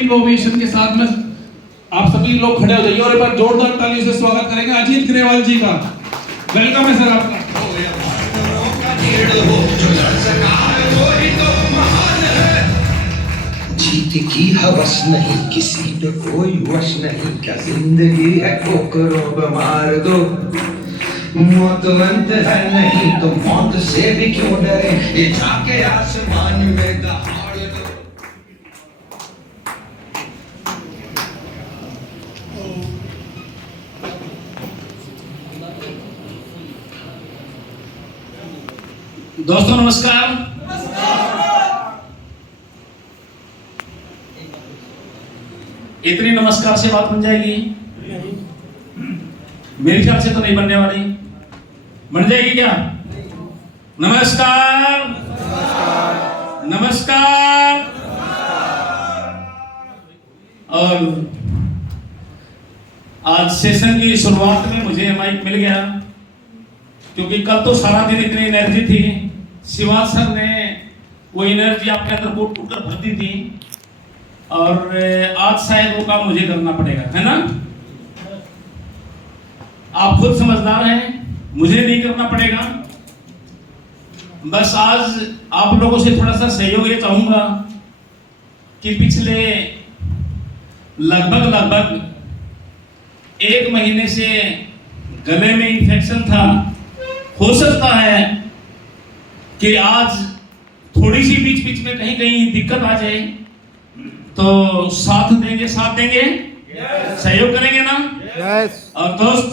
Ovation के साथ में आप सभी लोग खड़े हो जाइए और एक बार जोरदार तालियों से स्वागत करेंगे अजीत ग्रेवाल जी का। वेलकम है सर आपका। जीत की हवस नहीं, किसी पे कोई वश नहीं, क्या जिंदगी है ठोकरों पे मार दो। मौत अंत है नहीं तो मौत से भी क्यों डरे, ये जाके आसमान में दहाड़ दो। दोस्तों नमस्कार। इतनी नमस्कार से बात बन जाएगी? मेरे ख्याल से तो नहीं बनने वाली। बन जाएगी क्या? नमस्कार नमस्कार। और आज सेशन की शुरुआत में मुझे माइक मिल गया, क्योंकि कल तो सारा दिन इतनी एनर्जी थी। शिवा सर ने वो एनर्जी आपके अंदर कूट कूट कर भर दी थी, और आज शायद वो काम मुझे करना पड़ेगा, है ना? आप खुद समझदार हैं, मुझे नहीं करना पड़ेगा। बस आज आप लोगों से थोड़ा सा सहयोग ये चाहूंगा कि पिछले लगभग 1 महीने से गले में इन्फेक्शन था। हो सकता है कि आज थोड़ी सी बीच में कहीं दिक्कत आ जाए, तो साथ देंगे सहयोग करेंगे ना? और दोस्त,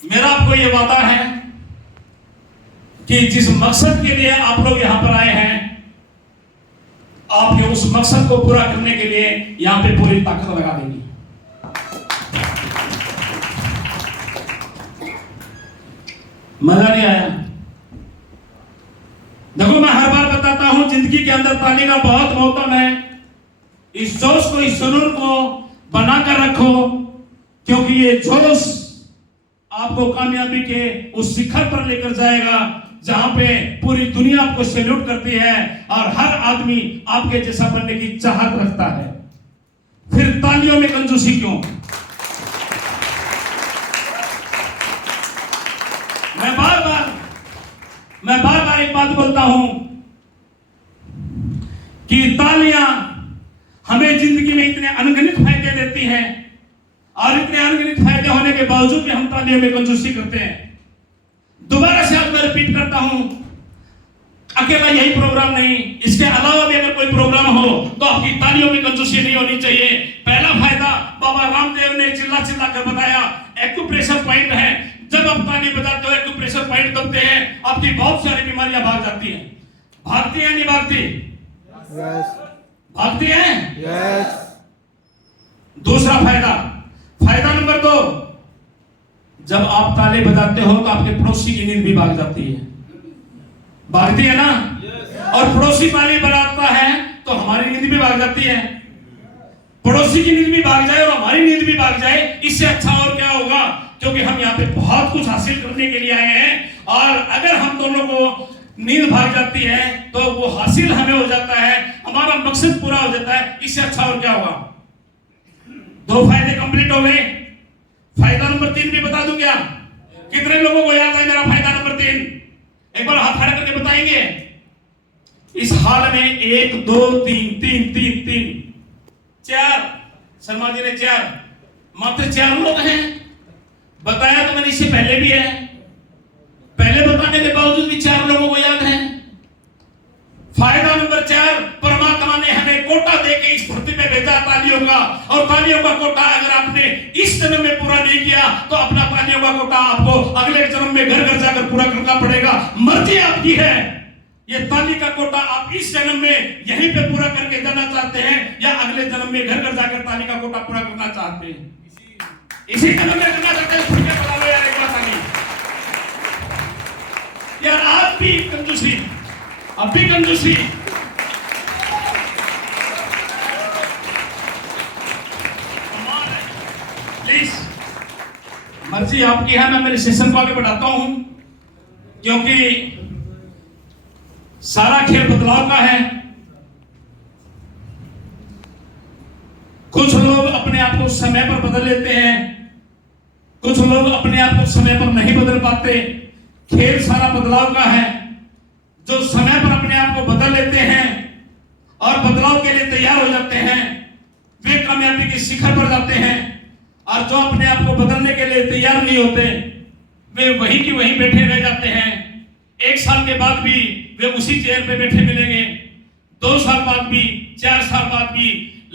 मेरा आपको ये वादा है कि जिस मकसद के लिए आप लोग यहां पर आए हैं, आपके उस मकसद को पूरा करने के लिए यहां पे पूरी ताकत लगा देंगे। मजा नहीं आया? देखो, मैं हर बार बताता हूं, जिंदगी के अंदर ताली का बहुत महत्व है। इस जोश को, इस जुनून को बनाकर रखो, क्योंकि ये जोश आपको कामयाबी के उस शिखर पर लेकर जाएगा जहां पे पूरी दुनिया आपको सैल्यूट करती है और हर आदमी आपके जैसा बनने की चाहत रखता है। फिर तालियों में कंजूसी क्यों? मैं बार बार एक बात बोलता हूं कि तालियां हमें जिंदगी में इतने अनगिनत फायदे देती हैं, और इतने अनगिनत फायदे होने के बावजूद भी हम तालियों में कंजूसी करते हैं। दोबारा से आपको रिपीट करता हूं, अकेला यही प्रोग्राम नहीं, इसके अलावा भी अगर कोई प्रोग्राम हो तो आपकी तालियों में कंजूसी नहीं होनी चाहिए। पहला फायदा बाबा रामदेव ने चिल्ला कर बताया, एक्यूप्रेशर पॉइंट है। जब आप ताली बजाते हो, एक्यूप्रेशर पॉइंट दबते हैं, आपकी बहुत सारी बीमारियां भाग जाती हैं। भागती है नहीं भागती? भागती है। दूसरा फायदा नंबर 2, जब आप ताली बजाते हो तो आपके पड़ोसी की नींद भी भाग जाती है। भागती है ना? और पड़ोसी ताली बजाता है तो हमारी नींद भी भाग जाती है। पड़ोसी की नींद भी भाग जाए और हमारी नींद भी भाग जाए, इससे अच्छा और क्या होगा? क्योंकि हम यहाँ पे बहुत कुछ हासिल करने के लिए आए हैं, और अगर हम दोनों को नींद भाग जाती है तो वो हासिल हमें हो जाता है, हमारा मकसद पूरा हो जाता है। इससे अच्छा और क्या होगा? 2 फायदे कंप्लीट हो गए। फायदा नंबर 3 भी बता दूं क्या? कितने लोगों को याद है मेरा फायदा नंबर 3? एक बार हाथ खड़ा करके बताएंगे। इस हाल में 1 2 3 4, शर्मा जी ने 4, मात्र 4 लोग हैं। बताया तो मैंने इससे पहले भी है, पहले बताने के बावजूद भी 4 लोगों को याद है। फायदा नंबर 4, परमात्मा ने हमें कोटा देके इस धरती पे भेजा तालियों का, और तालियों का कोटा अगर आपने इस जन्म में पूरा नहीं किया तो अपना तालियों का कोटा आपको अगले जन्म में घर जाकर पूरा करना पड़ेगा। मर्जी आपकी है। ये ताली का कोटा आप इस जन्म में यहीं पे पूरा करके जाना चाहते हैं, या अगले जन्म में घर जाकर ताली का कोटा पूरा करना चाहते हैं? इसी जन्म में करना चाहते हैं। खुल के बता लो यार, एक बात आनी यार, आप भी कंजूसी, अब भी कंजूसी। प्लीज, मर्जी आपकी है। मैं मेरे सेशन को आगे बढ़ाता हूं, क्योंकि सारा खेल बदलाव का है। आप को समय पर बदल लेते हैं, कुछ लोग अपने आप को समय पर नहीं बदल पाते। खेल सारा बदलाव का है। जो समय पर अपने आप को बदल लेते हैं और बदलाव के लिए तैयार हो जाते हैं, वे कामयाबी के शिखर पर जाते हैं। और जो अपने आप को बदलने के लिए तैयार नहीं होते, वे वहीं की वहीं बैठे रह जाते हैं। 1 साल के बाद भी वे उसी चेयर पे बैठे मिलेंगे, 2 साल बाद भी, 4 साल बाद भी।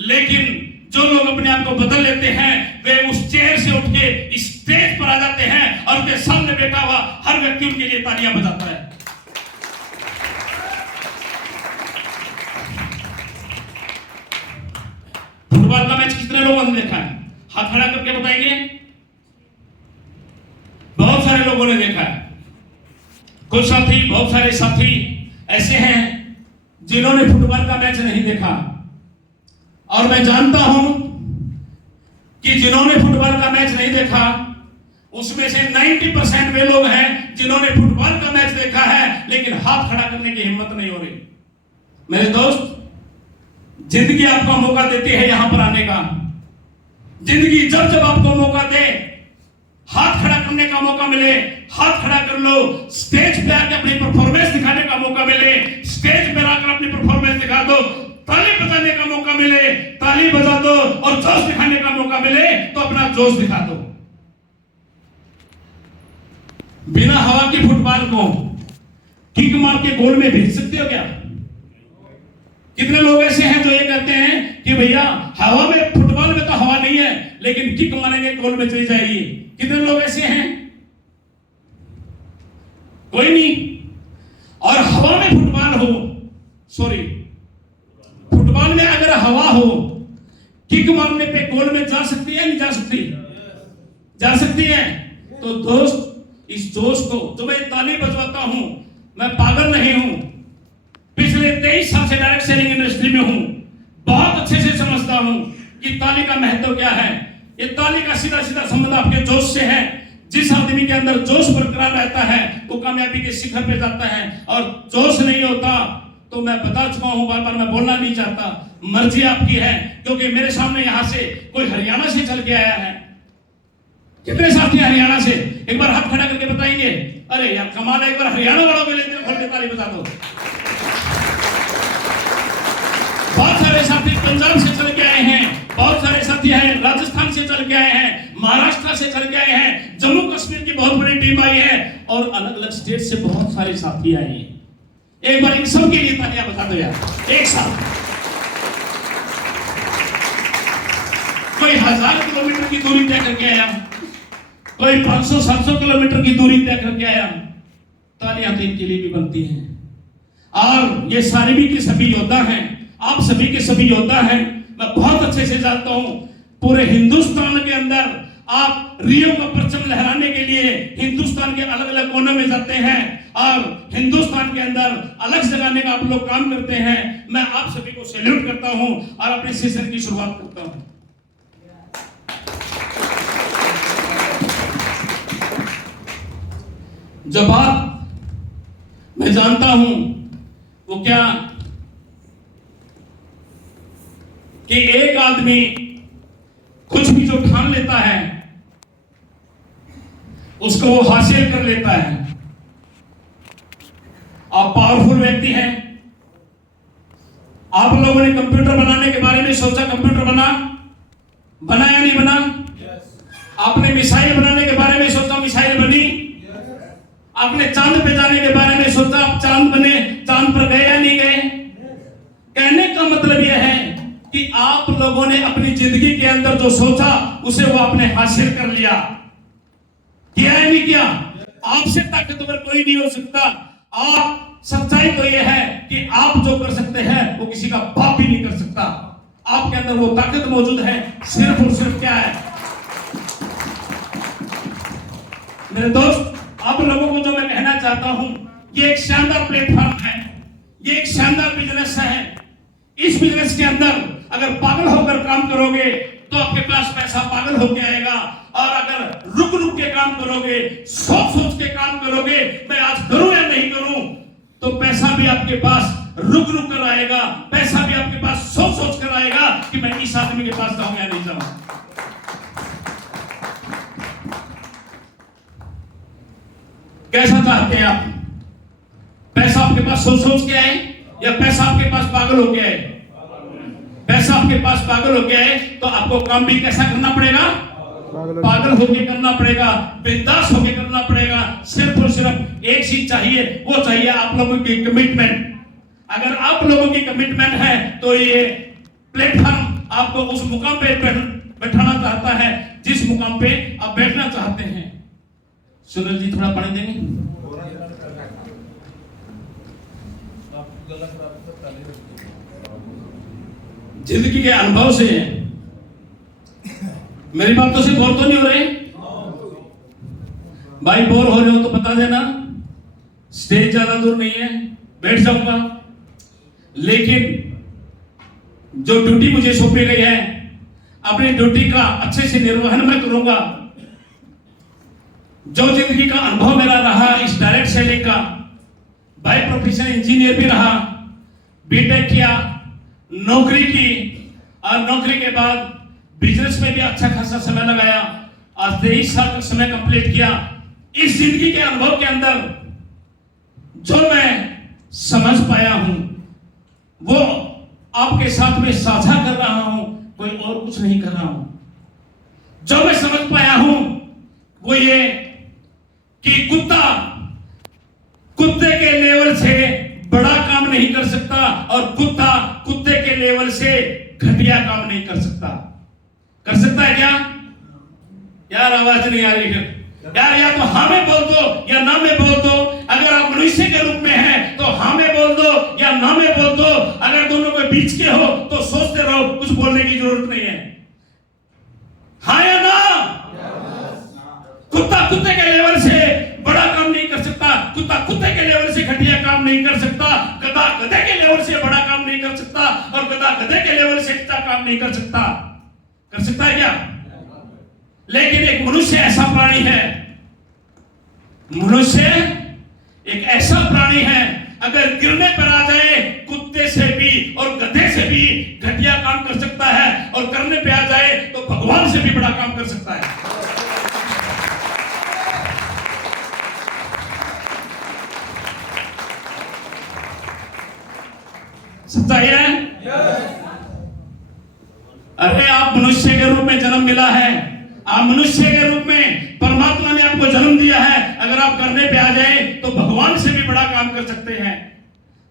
लेकिन जो लोग अपने आप को बदल लेते हैं, वे उस चेयर से उठ के स्टेज पर आ जाते हैं और उनके सामने बैठा हुआ हर व्यक्ति उनके लिए तालियां बजाता है। फुटबॉल का मैच कितने लोगों ने देखा है? हाथ खड़ा करके बताएंगे। बहुत सारे लोगों ने देखा है। बहुत सारे साथी ऐसे हैं जिन्होंने फुटबॉल का मैच नहीं देखा। और मैं जानता हूं कि जिन्होंने फुटबॉल का मैच नहीं देखा, उसमें से 90% वे लोग हैं जिन्होंने फुटबॉल का मैच देखा है, लेकिन हाथ खड़ा करने की हिम्मत नहीं हो रही। मेरे दोस्त, जिंदगी आपको मौका देती है यहां पर आने का। जिंदगी जब जब आपको मौका दे, हाथ खड़ा करने का मौका मिले, हाथ खड़ा कर लो। स्टेज पे आकर अपनी परफॉर्मेंस दिखाने का मौका मिले, स्टेज पे आकर अपनी परफॉर्मेंस दिखा दो। ताली बजाने का मौका मिले, ताली बजा दो। और जोश दिखाने का मौका मिले तो अपना जोश दिखा दो। बिना हवा की फुटबॉल को किक मार के गोल में भेज सकते हो क्या? कितने लोग ऐसे हैं जो ये कहते हैं कि भैया हवा में, फुटबॉल में तो हवा नहीं है, लेकिन किक मारेंगे गोल में चली जाएगी। कितने लोग ऐसे हैं? कोई नहीं। और हवा में फुटबॉल हो, सॉरी, फुटबॉल में अगर हवा हो, किक मारने पे गोल में जा सकती है, नहीं जा सकती? जा सकती है। तो दोस्त, इस जोश को, जो मैं ताली बजवाता हूं, मैं पागल नहीं हूं। पिछले 23 साल से डायरेक्ट सेलिंग इंडस्ट्री में हूं, बहुत अच्छे से समझता हूं कि ताली का महत्व क्या है। ये ताली का सीधा सीधा संबंध आपके जोश से है। जिस आदमी के अंदर जोश बरकरार रहता है, वो कामयाबी के शिखर पे जाता है। और जोश नहीं होता तो मैं बता चुका हूं, बार बार मैं बोलना नहीं चाहता, मर्जी आपकी है। क्योंकि मेरे सामने यहां से कोई हरियाणा से चल के आया है। कितने साथी हरियाणा से? एक बार हाथ खड़ा करके बताएंगे। अरे यार कमाल है, एक बार हरियाणा वालों के लिए खोल के ताली बजा दो। बहुत सारे साथी पंजाब से चल के आए हैं, बहुत सारे साथी हैं राजस्थान से चल के आए हैं, महाराष्ट्र से चल के आए हैं, जम्मू कश्मीर की बहुत बड़ी टीम आई है, और अलग अलग स्टेट से बहुत सारे साथी आए हैं। एक बार इन सब के लिए तालियां बजा दो यार, एक साथ। कोई 1000 किलोमीटर की दूरी तय करके आया, कोई 500-700 किलोमीटर की दूरी तय करके आया। तालियां तो इनके लिए भी बनती हैं। और ये सारे भी के सभी योद्धा हैं, आप सभी के सभी योद्धा हैं। मैं बहुत अच्छे से जानता हूं, पूरे हिंदुस्तान के अंदर आप रियो का परचम लहराने के लिए हिंदुस्तान के अलग अलग कोनों में जाते हैं और हिंदुस्तान के अंदर अलग जगाने का आप लोग काम करते हैं। मैं आप सभी को सैल्यूट करता हूं और अपने सेशन की शुरुआत करता हूं। जो बात मैं जानता हूं वो क्या, कि एक आदमी कुछ भी जो ठान लेता है उसको वो हासिल कर लेता है। आप पावरफुल व्यक्ति हैं। आप लोगों ने कंप्यूटर बनाने के बारे में सोचा, कंप्यूटर बना या नहीं बना? आपने मिसाइल बनाने के बारे में सोचा, मिसाइल बनी? आपने चांद पे जाने के बारे में सोचा, आप चांद बने, चांद पर गए या नहीं गए? कहने का मतलब यह है कि आप लोगों ने अपनी जिंदगी के अंदर जो सोचा उसे वो आपने हासिल कर लिया। किया है नहीं किया? आपसे ताकतवर कोई नहीं हो सकता। आप, सच्चाई तो यह है कि आप जो कर सकते हैं वो किसी का बाप भी नहीं कर सकता। आपके अंदर वो ताकत मौजूद है, सिर्फ और सिर्फ क्या है मेरे दोस्त, आप लोगों को जो मैं कहना चाहता हूं, ये एक शानदार प्लेटफॉर्म है, ये एक शानदार बिजनेस है। इस बिजनेस के अंदर अगर पागल होकर काम करोगे तो आपके पास पैसा पागल होके आएगा, और अगर रुक रुक के काम करोगे, सोच सोच के काम करोगे, मैं आज करूं या नहीं करूं, तो पैसा भी आपके पास रुक रुक कर आएगा, पैसा भी आपके पास सोच सोच कर आएगा कि मैं इस आदमी के पास जाऊं या नहीं जाऊं। कैसा चाहते हैं आप? पैसा आपके पास सोच सोच के आए या पैसा आपके पास पागल हो गया है? पैसा आपके पास पागल हो गया है तो आपको काम भी कैसा करना पड़ेगा? पागल होके करना पड़ेगा, बिंदास होके करना पड़ेगा। सिर्फ और सिर्फ एक चीज चाहिए, वो चाहिए आप लोगों की कमिटमेंट। अगर आप लोगों की कमिटमेंट है तो ये प्लेटफॉर्म आपको उस मुकाम पे बैठाना चाहता है जिस मुकाम पे आप बैठना चाहते हैं। सुनील जी थोड़ा पानी देंगे? जिंदगी के अनुभव से है, मेरी बातों से बोर तो नहीं हो रहे भाई? बोर हो रहे हो तो बता देना, स्टेज ज्यादा दूर नहीं है, बैठ जाऊंगा। लेकिन जो ड्यूटी मुझे सौंपी गई है, अपनी ड्यूटी का अच्छे से निर्वहन मैं करूंगा। जो जिंदगी का अनुभव मेरा रहा इस डायरेक्ट सेलिंग का, बाय प्रोफेशन इंजीनियर भी रहा, बीटेक किया, नौकरी की और नौकरी के बाद बिजनेस में भी अच्छा खासा समय लगाया। आज 23 साल का समय कंप्लीट किया। इस जिंदगी के अनुभव के अंदर जो मैं समझ पाया हूं वो आपके साथ में साझा कर रहा हूं, कोई और कुछ नहीं कर रहा हूं। जो मैं समझ पाया हूं वो ये कि कुत्ता कुत्ते के लेवल से बड़ा काम नहीं कर सकता और कुत्ता कुत्ते के लेवल से घटिया काम नहीं कर सकता। कर सकता है क्या यार? आवाज नहीं आ रही है यार। या तो हाँ में बोल दो या ना में बोल दो। अगर आप मनुष्य के रूप में हैं तो हाँ में बोल दो या ना में बोल दो। अगर दोनों के बीच के हो तो सोचते रहो, कुछ बोलने की जरूरत नहीं है। हाँ या ना? कुत्ता कुत्ते के लेवल से बड़ा काम नहीं कर सकता, कुत्ता कुत्ते के लेवल से घटिया काम नहीं कर सकता, गधा गधे के लेवल से बड़ा काम नहीं कर सकता और गधा गधे के लेवल से अच्छा काम नहीं कर सकता। कर सकता है क्या? लेकिन एक मनुष्य ऐसा प्राणी है, मनुष्य एक ऐसा प्राणी है, अगर गिरने पर आ जाए कुत्ते से भी और गधे से भी घटिया काम कर सकता है और करने पे आ जाए तो भगवान से भी बड़ा काम कर सकता है। सच्चाई है? अरे आप मनुष्य के रूप में जन्म मिला है, आप मनुष्य के रूप में परमात्मा ने आपको जन्म दिया है। अगर आप करने पे आ जाए तो भगवान से भी बड़ा काम कर सकते हैं।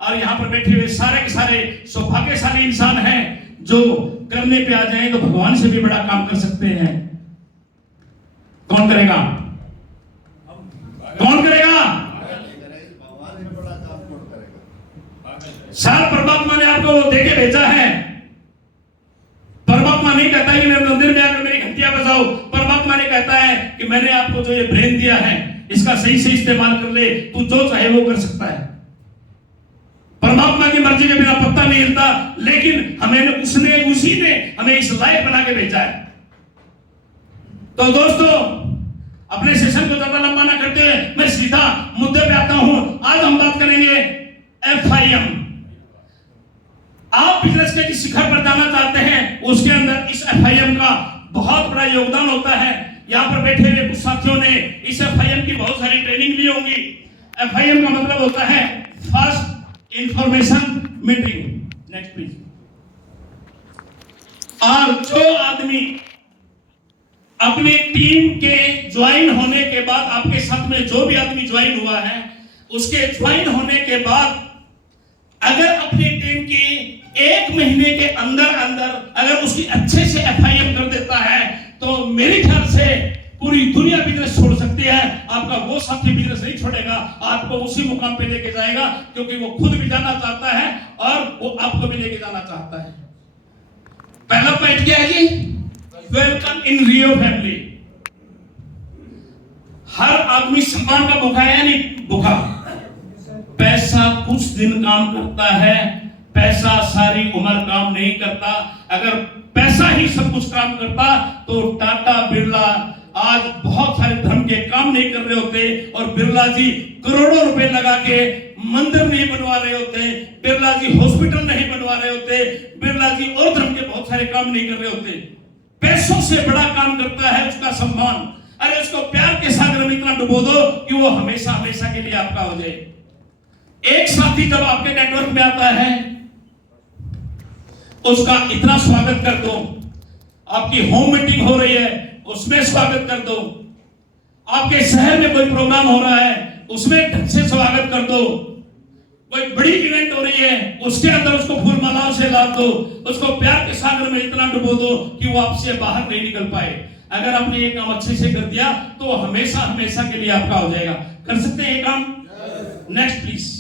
और यहाँ पर बैठे हुए सारे के सारे सौभाग्यशाली इंसान हैं जो करने पे आ जाए तो भगवान से भी बड़ा काम कर सकते हैं। कौन करेगा? कौन करेगा? सारा परमात्मा ने आपको वो देके भेजा है। परमात्मा नहीं कहता कि मेरे मंदिर में आकर मेरी घंटियां बजाओ। परमात्मा ने कहता है कि मैंने आपको जो ये ब्रेन दिया है इसका सही से इस्तेमाल कर ले, तू जो चाहे वो कर सकता है। परमात्मा की मर्जी के बिना पत्ता नहीं हिलता, लेकिन हमें उसी ने हमें इस लायक बना के भेजा है। तो दोस्तों, अपने सेशन को ज्यादा लंबा ना करते हुए मैं सीधा मुद्दे पे आता हूं। आज हम बात करेंगे FIM। आप बिजनेस के जिस शिखर पर जाना चाहते हैं उसके अंदर इस FIM का बहुत बड़ा योगदान होता है। यहाँ पर बैठे हुए कुछ साथियों ने इस FIM की बहुत सारी ट्रेनिंग ली होंगी। FIM का मतलब होता है first information meeting. Next please. और जो आदमी अपनी टीम के ज्वाइन होने के बाद, आपके साथ में जो भी आदमी ज्वाइन हुआ है उसके ज्वाइन होने के बाद अगर अपनी टीम की 1 महीने के अंदर अगर उसकी अच्छे से FIM कर देता है तो मेरे ख्याल से पूरी दुनिया बिजनेस छोड़ सकती है। आपका वो साथी बिजनेस नहीं छोड़ेगा, आपको उसी मुकाम पे लेके जाएगा, क्योंकि वो खुद भी जाना चाहता है और वो आपको भी लेके जाना चाहता है। पहला पॉइंट क्या है जी? Welcome in Rio family. हर आदमी सम्मान का भूखा है या नहीं भूखा? पैसा कुछ दिन काम करता है, पैसा सारी उम्र काम नहीं करता। अगर पैसा ही सब कुछ काम करता तो टाटा बिरला आज बहुत सारे धर्म के काम नहीं कर रहे होते और बिरला जी करोड़ों रुपए लगा के मंदिर नहीं बनवा रहे होते, बिरला जी हॉस्पिटल नहीं बनवा रहे होते, बिरला जी और धर्म के बहुत सारे काम नहीं कर रहे होते। पैसों से बड़ा काम करता है उसका सम्मान। अरे उसको प्यार के सागर में इतना डुबो दो कि वो हमेशा हमेशा के लिए आपका हो जाए। एक साथी जब आपके नेटवर्क में आता है उसका इतना स्वागत कर दो। आपकी होम मीटिंग हो रही है उसमें स्वागत कर दो। आपके शहर में कोई प्रोग्राम हो रहा है उसमें ढंग से स्वागत कर दो। कोई बड़ी इवेंट हो रही है उसके अंदर उसको फूल मालाओं से लाद दो। उसको प्यार के सागर में इतना डुबो दो कि वो आपसे बाहर नहीं निकल पाए। अगर आपने ये काम अच्छे से कर दिया तो वो हमेशा हमेशा के लिए आपका हो जाएगा। कर सकते हैं ये काम? Next please.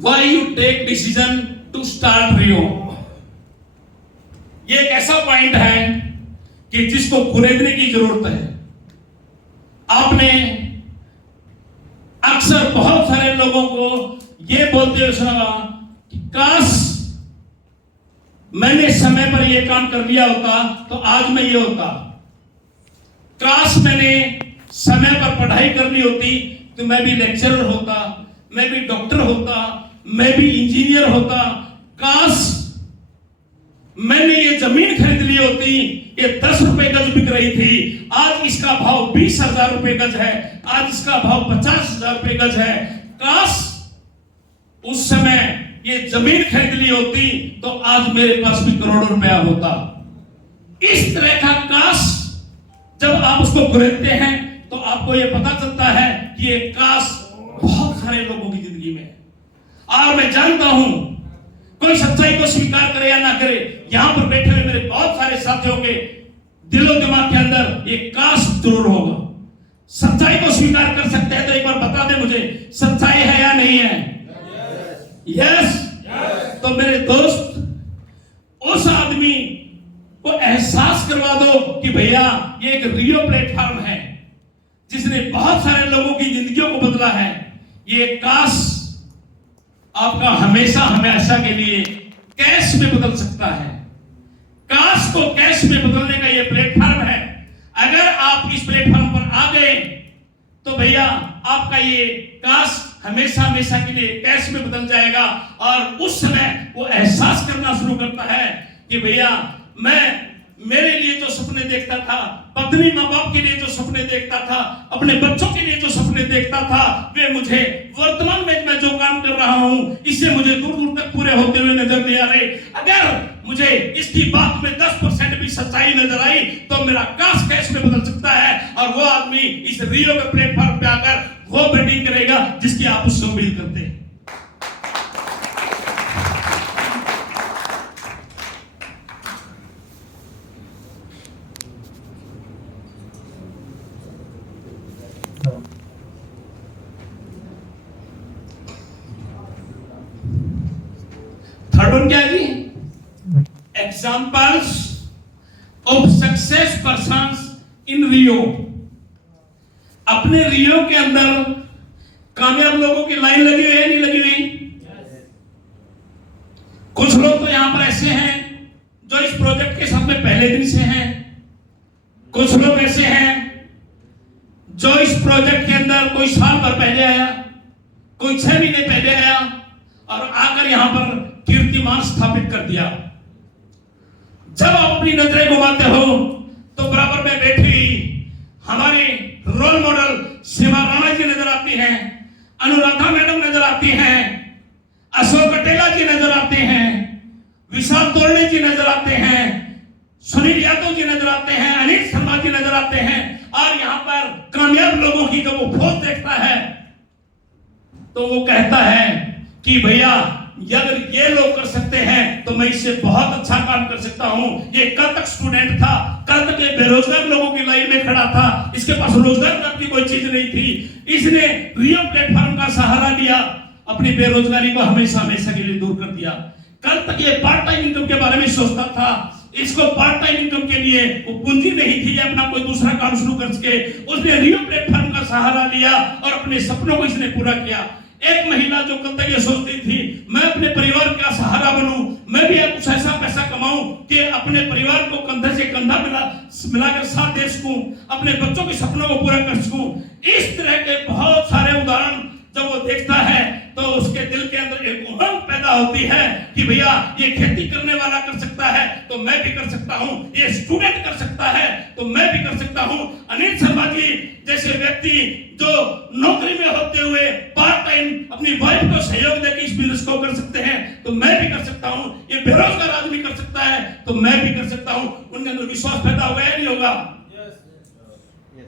Why you take decision to start Rio? ये एक ऐसा पॉइंट है कि जिसको खरीदने की जरूरत है। आपने अक्सर बहुत सारे लोगों को ये बोलते हुए सुना कि काश मैंने समय पर यह काम कर लिया होता तो आज मैं ये होता। काश मैंने समय पर पढ़ाई कर ली होती तो मैं भी लेक्चरर होता, मैं भी डॉक्टर होता, मैं भी इंजीनियर होता। काश मैंने ये जमीन खरीद ली होती, ये 10 रुपए गज बिक रही थी, आज इसका भाव 20,000 रुपए गज है, आज इसका भाव 50,000 रुपए गज है। काश उस समय ये जमीन खरीद ली होती तो आज मेरे पास भी करोड़ों रुपया होता। इस तरह का काश जब आप उसको खरीदते हैं तो आपको ये पता चलता है कि ये काश बहुत सारे लोगों की जिंदगी में है। और मैं जानता हूं कोई सच्चाई को स्वीकार करे या ना करे, यहां पर बैठे हुए मेरे बहुत सारे साथियों के दिलो दिमाग के अंदर ये काश जरूर होगा। सच्चाई को स्वीकार कर सकते हैं तो एक बार बता दे मुझे, सच्चाई है या नहीं है? यस। तो मेरे दोस्त उस आदमी को एहसास करवा दो कि भैया ये एक रियो प्लेटफॉर्म है जिसने बहुत सारे लोगों की जिंदगियों को बदला है। ये काश आपका हमेशा हमेशा के लिए कैश में बदल सकता है। काश को कैश में बदलने का ये प्लेटफॉर्म है। अगर आप इस प्लेटफॉर्म पर आ गए तो भैया आपका ये काश हमेशा हमेशा के लिए कैश में बदल जाएगा। और उस समय वो एहसास करना शुरू करता है कि भैया मैं मेरे लिए जो सपने देखता था, पत्नी माँ बाप के लिए जो सपने देखता था, अपने बच्चों के लिए जो सपने देखता था, वे मुझे वर्तमान में मैं जो काम कर रहा हूं इससे मुझे दूर दूर तक पूरे होते हुए नजर नहीं आ रहे। अगर मुझे इसकी बात में 10% भी सच्चाई नजर आई तो मेरा काश कैश में बदल सकता है। और वो आदमी इस रियो के प्लेटफॉर्म पे आकर वो मीटिंग करेगा जिसकी आप उससे उम्मीद करते हैं। थर्ड वन क्या है जी? Examples of success persons in Rio. अपने रियो के अंदर कामयाब लोगों की लाइन लगी हुई है, नहीं लगी हुई? कुछ लोग तो यहां पर ऐसे हैं जो इस प्रोजेक्ट के साथ में पहले दिन से हैं। कुछ लोग ऐसे हैं जो इस प्रोजेक्ट के अंदर कोई साल भर पहले आया, कोई 6 महीने पहले आया और आकर यहां पर कीर्तिमान स्थापित कर दिया। जब आप अपनी नजरें घुमाते हो तो बराबर में बैठी हमारे रोल मॉडल सीमा राणा जी नजर आती हैं, अनुराधा मैडम नजर आती हैं, अशोक कटेला जी नजर आते हैं, विशाल तोरणे जी नजर आते हैं, सुनील यादव जी नजर आते हैं, अनिल शर्मा जी नजर आते हैं। और यहाँ पर कामयाब लोगों की जब वो फौज देखता है तो वो कहता है कि भैया अगर ये लोग कर सकते हैं तो मैं इससे बहुत अच्छा काम कर सकता हूं। ये कल तक स्टूडेंट था, कल तक ये बेरोजगार लोगों की लाइन में खड़ा था, इसके पास रोजगार नाम की कोई चीज नहीं थी। इसने रियो प्लेटफॉर्म का सहारा लिया, अपनी बेरोजगारी को हमेशा हमेशा के लिए दूर कर दिया। कल तक ये पार्ट टाइम इनकम के बारे में सोचता था, इसको पार्ट टाइम इनकम के लिए वो पूंजी नहीं थी अपना कोई दूसरा काम शुरू कर सके। उसने रियो प्लेटफॉर्म का सहारा लिया और अपने सपनों को इसने पूरा किया। एक महिला जो कल तक ये सोचती थी मैं अपने परिवार का सहारा बनूं, मैं भी कुछ ऐसा पैसा कमाऊं कि अपने परिवार को कंधे से कंधा मिलाकर साथ दे सकूं, अपने बच्चों के सपनों को पूरा कर सकूं। इस तरह के बहुत सारे उदाहरण जब वो देखता है तो उसके दिल के अंदर एक उमंग पैदा होती है कि भैया ये खेती करने वाला कर सकता है तो मैं भी कर सकता हूं, ये स्टूडेंट कर सकता है तो मैं भी कर सकता हूं। अनिल शर्मा जी जैसे व्यक्ति जो नौकरी में होते हुए पार्ट टाइम अपनी वाइफ को सहयोग देकर इस बिजनेस को कर सकते हैं तो मैं भी कर सकता हूं। ये बेरोजगार आदमी कर सकता है तो मैं भी कर सकता हूं। उनके अंदर विश्वास पैदा हुआ है नहीं होगा?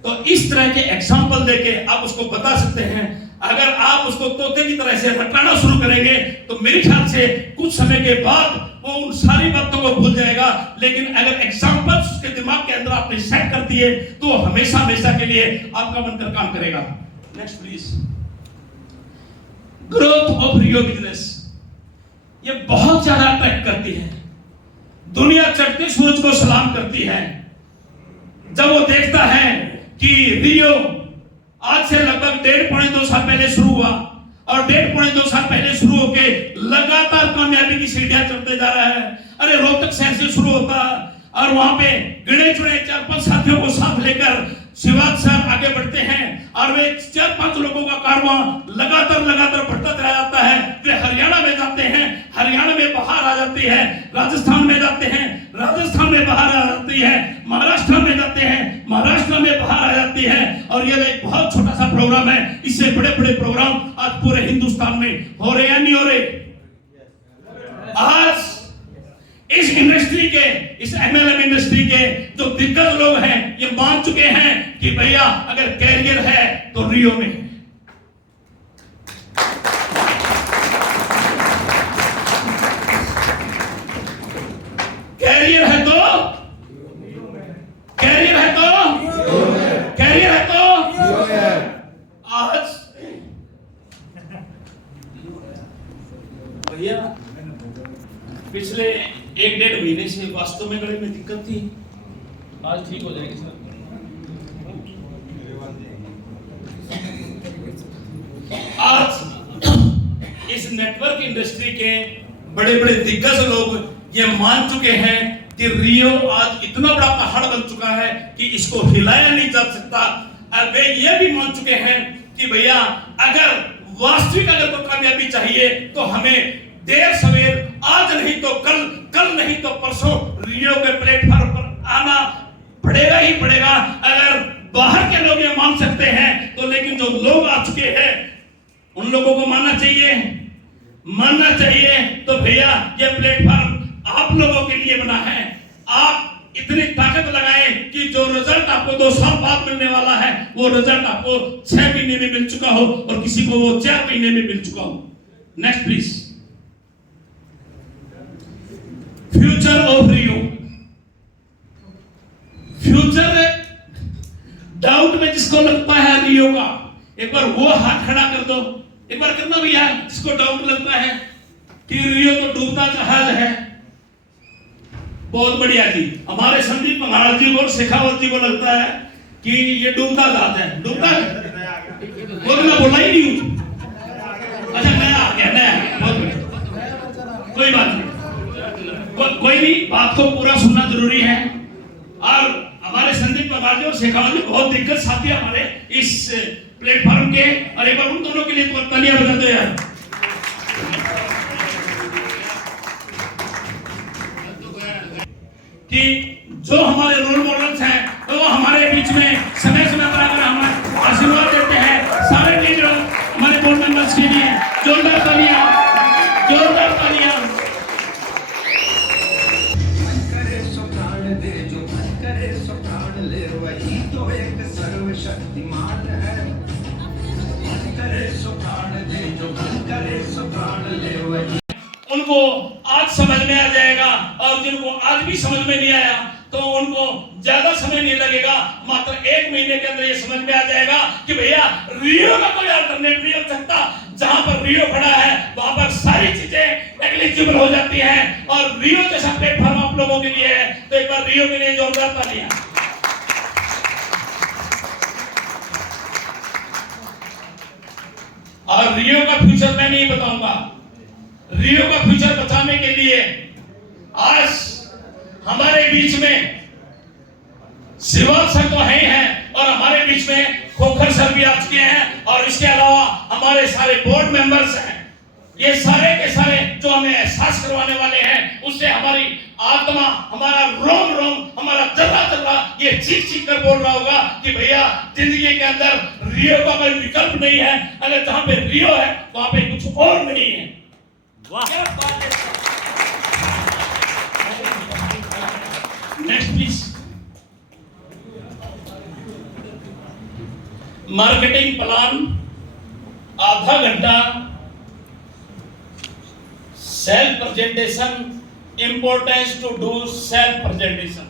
तो इस तरह के एग्जाम्पल देके आप उसको बता सकते हैं। अगर आप उसको तोते की तरह से रटाना शुरू करेंगे तो मेरे ख्याल से कुछ समय के बाद वो उन सारी बातों को भूल जाएगा। लेकिन अगर एग्जाम्पल्स उसके दिमाग के अंदर आपने सेट कर दिए तो हमेशा हमेशा के लिए आपका बनकर काम करेगा। Next please. Growth of Rio business ये बहुत ज्यादा अट्रैक्ट करती है। दुनिया चढ़ते सूरज को सलाम करती है जब वो देखता है कि रियो आज से लगभग 1.5-2 साल पहले शुरू हुआ और 1.5-2 साल पहले शुरू होके लगातार कामयाबी की सीढ़ियां चढ़ते जा रहा है। अरे रोहतक शहर से शुरू होता और वहां पे गिने चुने 4-5 साथियों को साथ लेकर शिवाज सर आगे बढ़ते हैं और वे 4-5 लोगों का कारवां लगातार बढ़ता चला जाता है। वे हरियाणा में जाते हैं, हरियाणा में बाहर आ जाती है, राजस्थान में जाते हैं, राजस्थान में बाहर आ जाती है, महाराष्ट्र में जाते हैं, महाराष्ट्र में बाहर आ जाती है। और यह एक बहुत छोटा सा प्रोग्राम है, इससे बड़े बड़े प्रोग्राम आज पूरे हिंदुस्तान में हो रहे हैं नहीं हो रहे? आज इस इंडस्ट्री के, इस एमएलएम इंडस्ट्री के जो दिग्गज लोग हैं ये मान चुके हैं कि भैया अगर कैरियर है तो रियो में है। कैरियर है तो आज भैया पिछले 1-1.5 महीने से वास्तव में गले में दिक्कत थी, आज ठीक हो जाएगी सर। आज इस नेटवर्क इंडस्ट्री के बड़े बड़े दिग्गज लोग ये मान चुके हैं कि रियो आज इतना बड़ा पहाड़ बन चुका है कि इसको हिलाया नहीं जा सकता। और वे ये भी मान चुके हैं कि भैया अगर वास्तविक अगर कोई कामयाबी चाहिए तो हमें देर सवेर, आज नहीं तो कल, कल नहीं तो परसों रियो के प्लेटफॉर्म पर आना पड़ेगा ही पड़ेगा। अगर बाहर के लोग ये मान सकते हैं तो लेकिन जो लोग आ चुके हैं उन लोगों को मानना चाहिए। तो भैया ये प्लेटफॉर्म आप लोगों के लिए बना है। आप इतनी ताकत लगाएं कि जो रिजल्ट आपको 2 साल बाद मिलने वाला है वो रिजल्ट आपको 6 महीने में मिल चुका हो और किसी को वो 4 महीने में मिल चुका हो। Next please. Future of Rio. Future doubt में जिसको लगता है रियो का, एक बार वो हाथ खड़ा कर दो, एक बार करना भैया जिसको डाउट लगता है कि रियो तो डूबता जहाज है। बहुत बढ़िया जी। हमारे संदीप महाराज जी को और शेखावत जी को लगता है कि ये डूबता जहाज है। डूबता है वो तो मैं बोला ही नहीं हूं। अच्छा नया आ गया, बहुत बढ़िया, कोई बात नहीं, कोई भी बात को पूरा सुनना जरूरी है। और हमारे संदीप महाराज जी और शेखावत जी बहुत दिग्गज साथी हमारे इस प्लेटफॉर्म के, और एक बार उन दोनों के लिए तो तालियां बजाते हैं यार। कि जो हमारे रोल मॉडल्स हैं वो हमारे बीच में समय पर आकर हमें आशीर्वाद देते हैं। सारे लीडर हमारे बोर्ड मेंबर्स के लिए जोरदार तालियां। मन करे सो प्राण दे, जो मन करे सो प्राण ले, वही तो एक सर्वशक्तिमान है। मन करे सो प्राण दे, जो मन करे सो प्राण ले, वही। उनको आज समझ में आ जाएगा और जिनको आज भी समझ में नहीं आया तो उनको ज्यादा समय नहीं लगेगा, मात्र 1 महीने के अंदर ये समझ में आ जाएगा कि भैया रियो का कोई अल्टरनेट नहीं हो सकता। जहां पर रियो खड़ा है वहां पर सारी चीजें एग्लिजिबल हो जाती हैं और रियो जैसा प्लेटफॉर्म आप लोगों के लिए है। तो एक बार रियो के लिए जोरदार तालियां। और रियो का फ्यूचर मैं नहीं बताऊंगा। रियो का फ्यूचर बचाने के लिए आज हमारे बीच में श्रीवाल सर तो है ही हैं और हमारे बीच में खोखर सर भी आ चुके हैं और इसके अलावा हमारे सारे बोर्ड मेंबर्स हैं। ये सारे के सारे जो हमें एहसास करवाने वाले हैं, उससे हमारी आत्मा, हमारा रोम रोम, हमारा जर्रा जर्रा ये चीख चीख कर बोल रहा होगा कि भैया जिंदगी के अंदर रियो का कोई विकल्प नहीं है। अगर जहां पे रियो है वहां पे कुछ और नहीं है। क्या बात है। Next please. मार्केटिंग प्लान आधा घंटा, self presentation, importance to do self presentation.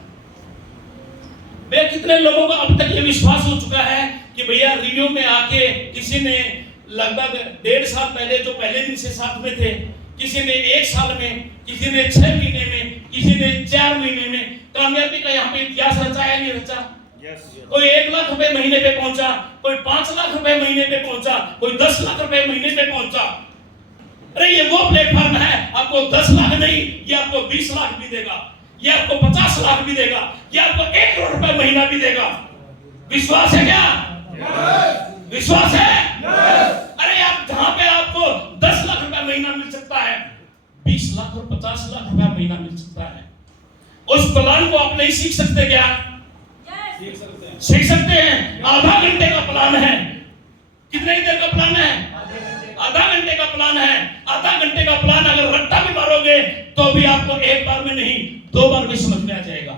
भैया कितने लोगों का अब तक ये विश्वास हो चुका है कि भैया रिव्यू में आके किसी ने लगभग 1.5 साल पहले जो पहले दिन से साथ में थे, किसी ने 1 साल में, किसी ने 6 महीने में, किसी ने 4 महीने में कामयाबी का यहाँ पे इतिहास रचा है नहीं रचा? कोई 1 लाख रुपए महीने पे पहुंचा, कोई 5 लाख रुपए महीने पे पहुंचा, कोई 10 लाख रुपए महीने पे पहुंचा। अरे ये वो प्लेटफॉर्म है, आपको 10 लाख नहीं, ये आपको 20 लाख भी देगा, ये आपको 50 लाख भी देगा, ये आपको 1 करोड़ रुपए महीना भी देगा। विश्वास है क्या? विश्वास है? अरे आप जहां पे आपको 10 लाख रुपए महीना मिल सकता है, 20 लाख और 50 लाख रुपए महीना मिल सकता है। उस प्लान को आप नहीं सीख सकते क्या? सीख सकते हैं। आधा घंटे का प्लान है। कितने देर का प्लान है? आधा घंटे का प्लान है। आधा घंटे का प्लान अगर रट्टा भी मारोगे तो भी आपको 1 बार में नहीं 2 बार में समझ में आ जाएगा।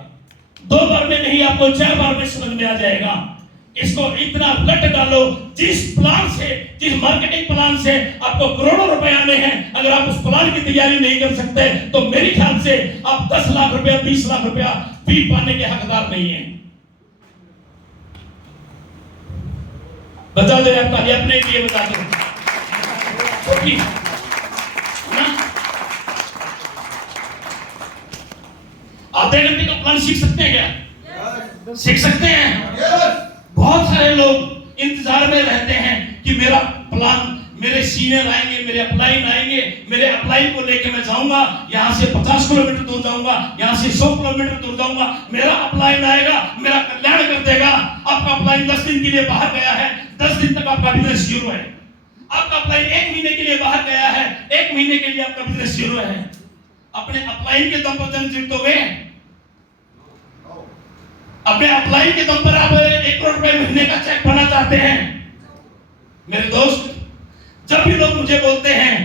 2 बार में नहीं, आपको 4 बार में समझ में आ जाएगा। इसको इतना लट डालो, जिस प्लान से, जिस मार्केटिंग प्लान से आपको करोड़ों रुपए आने हैं, अगर आप उस प्लान की तैयारी नहीं कर सकते तो मेरे ख्याल से आप 10 लाख रुपया, 20 लाख रुपया भी पाने के हकदार नहीं है। बता दो आपका, अपने लिए बता दो। आधे घंटे का प्लान सीख सकते हैं क्या? सीख सकते हैं। बहुत सारे लोग इंतजार में रहते हैं कि मेरा प्लान, मेरे सीनियर आएंगे, मेरे अपलाइन आएंगे, मेरे अपलाइन को लेके मैं जाऊंगा, यहाँ से 50 किलोमीटर दूर जाऊंगा, यहाँ से 100 किलोमीटर दूर जाऊंगा, मेरा अपलाइन आएगा, मेरा कल्याण कर देगा। आपका अपलाइन 10 दिन के लिए बाहर गया है, 10 दिन तक आपका बिजनेस जीरो है। आपका अपलाइन 1 महीने के लिए बाहर गया है, 1 महीने के लिए आपका बिजनेस जीरो है। अपने अपलाइन के दम पर जन जीतोगे? अपने अपलाइन के दम पर आप 1 करोड़ रुपए महीने का चेक पाना चाहते हैं? मेरे दोस्त, जब भी लोग मुझे बोलते हैं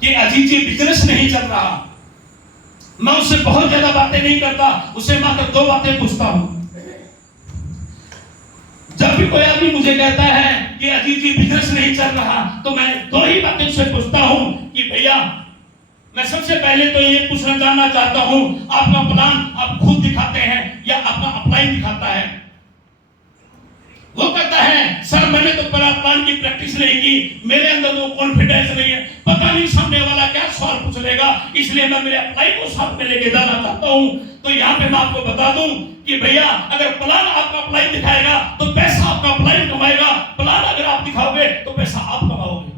कि अजीत जी बिजनेस नहीं चल रहा, मैं उससे बहुत ज्यादा बातें नहीं करता, उससे मात्र 2 बातें पूछता हूं। जब भी कोई आदमी मुझे कहता है कि अजीत जी बिजनेस नहीं चल रहा, तो मैं 2 ही बातें उससे पूछता हूं कि भैया, मैं सबसे पहले तो ये पूछना जानना चाहता हूं, आपका प्लान आप खुद दिखाते हैं या आपका अपलाइन दिखाता है? वो कहता है सर मैंने तो प्लान की प्रैक्टिस नहीं की, मेरे अंदर वो कॉन्फिडेंस नहीं है, पता नहीं सामने वाला क्या सवाल पूछ लेगा, इसलिए मैं मेरे अपलाइन को साथ में लेके जाना चाहता हूं। तो यहाँ पे मैं आपको बता दूं कि भैया, अगर प्लान आपका अपलाइन दिखाएगा तो पैसा आपका अपलाइन कमाएगा, प्लान अगर आप दिखाओगे तो पैसा आप कमाओगे।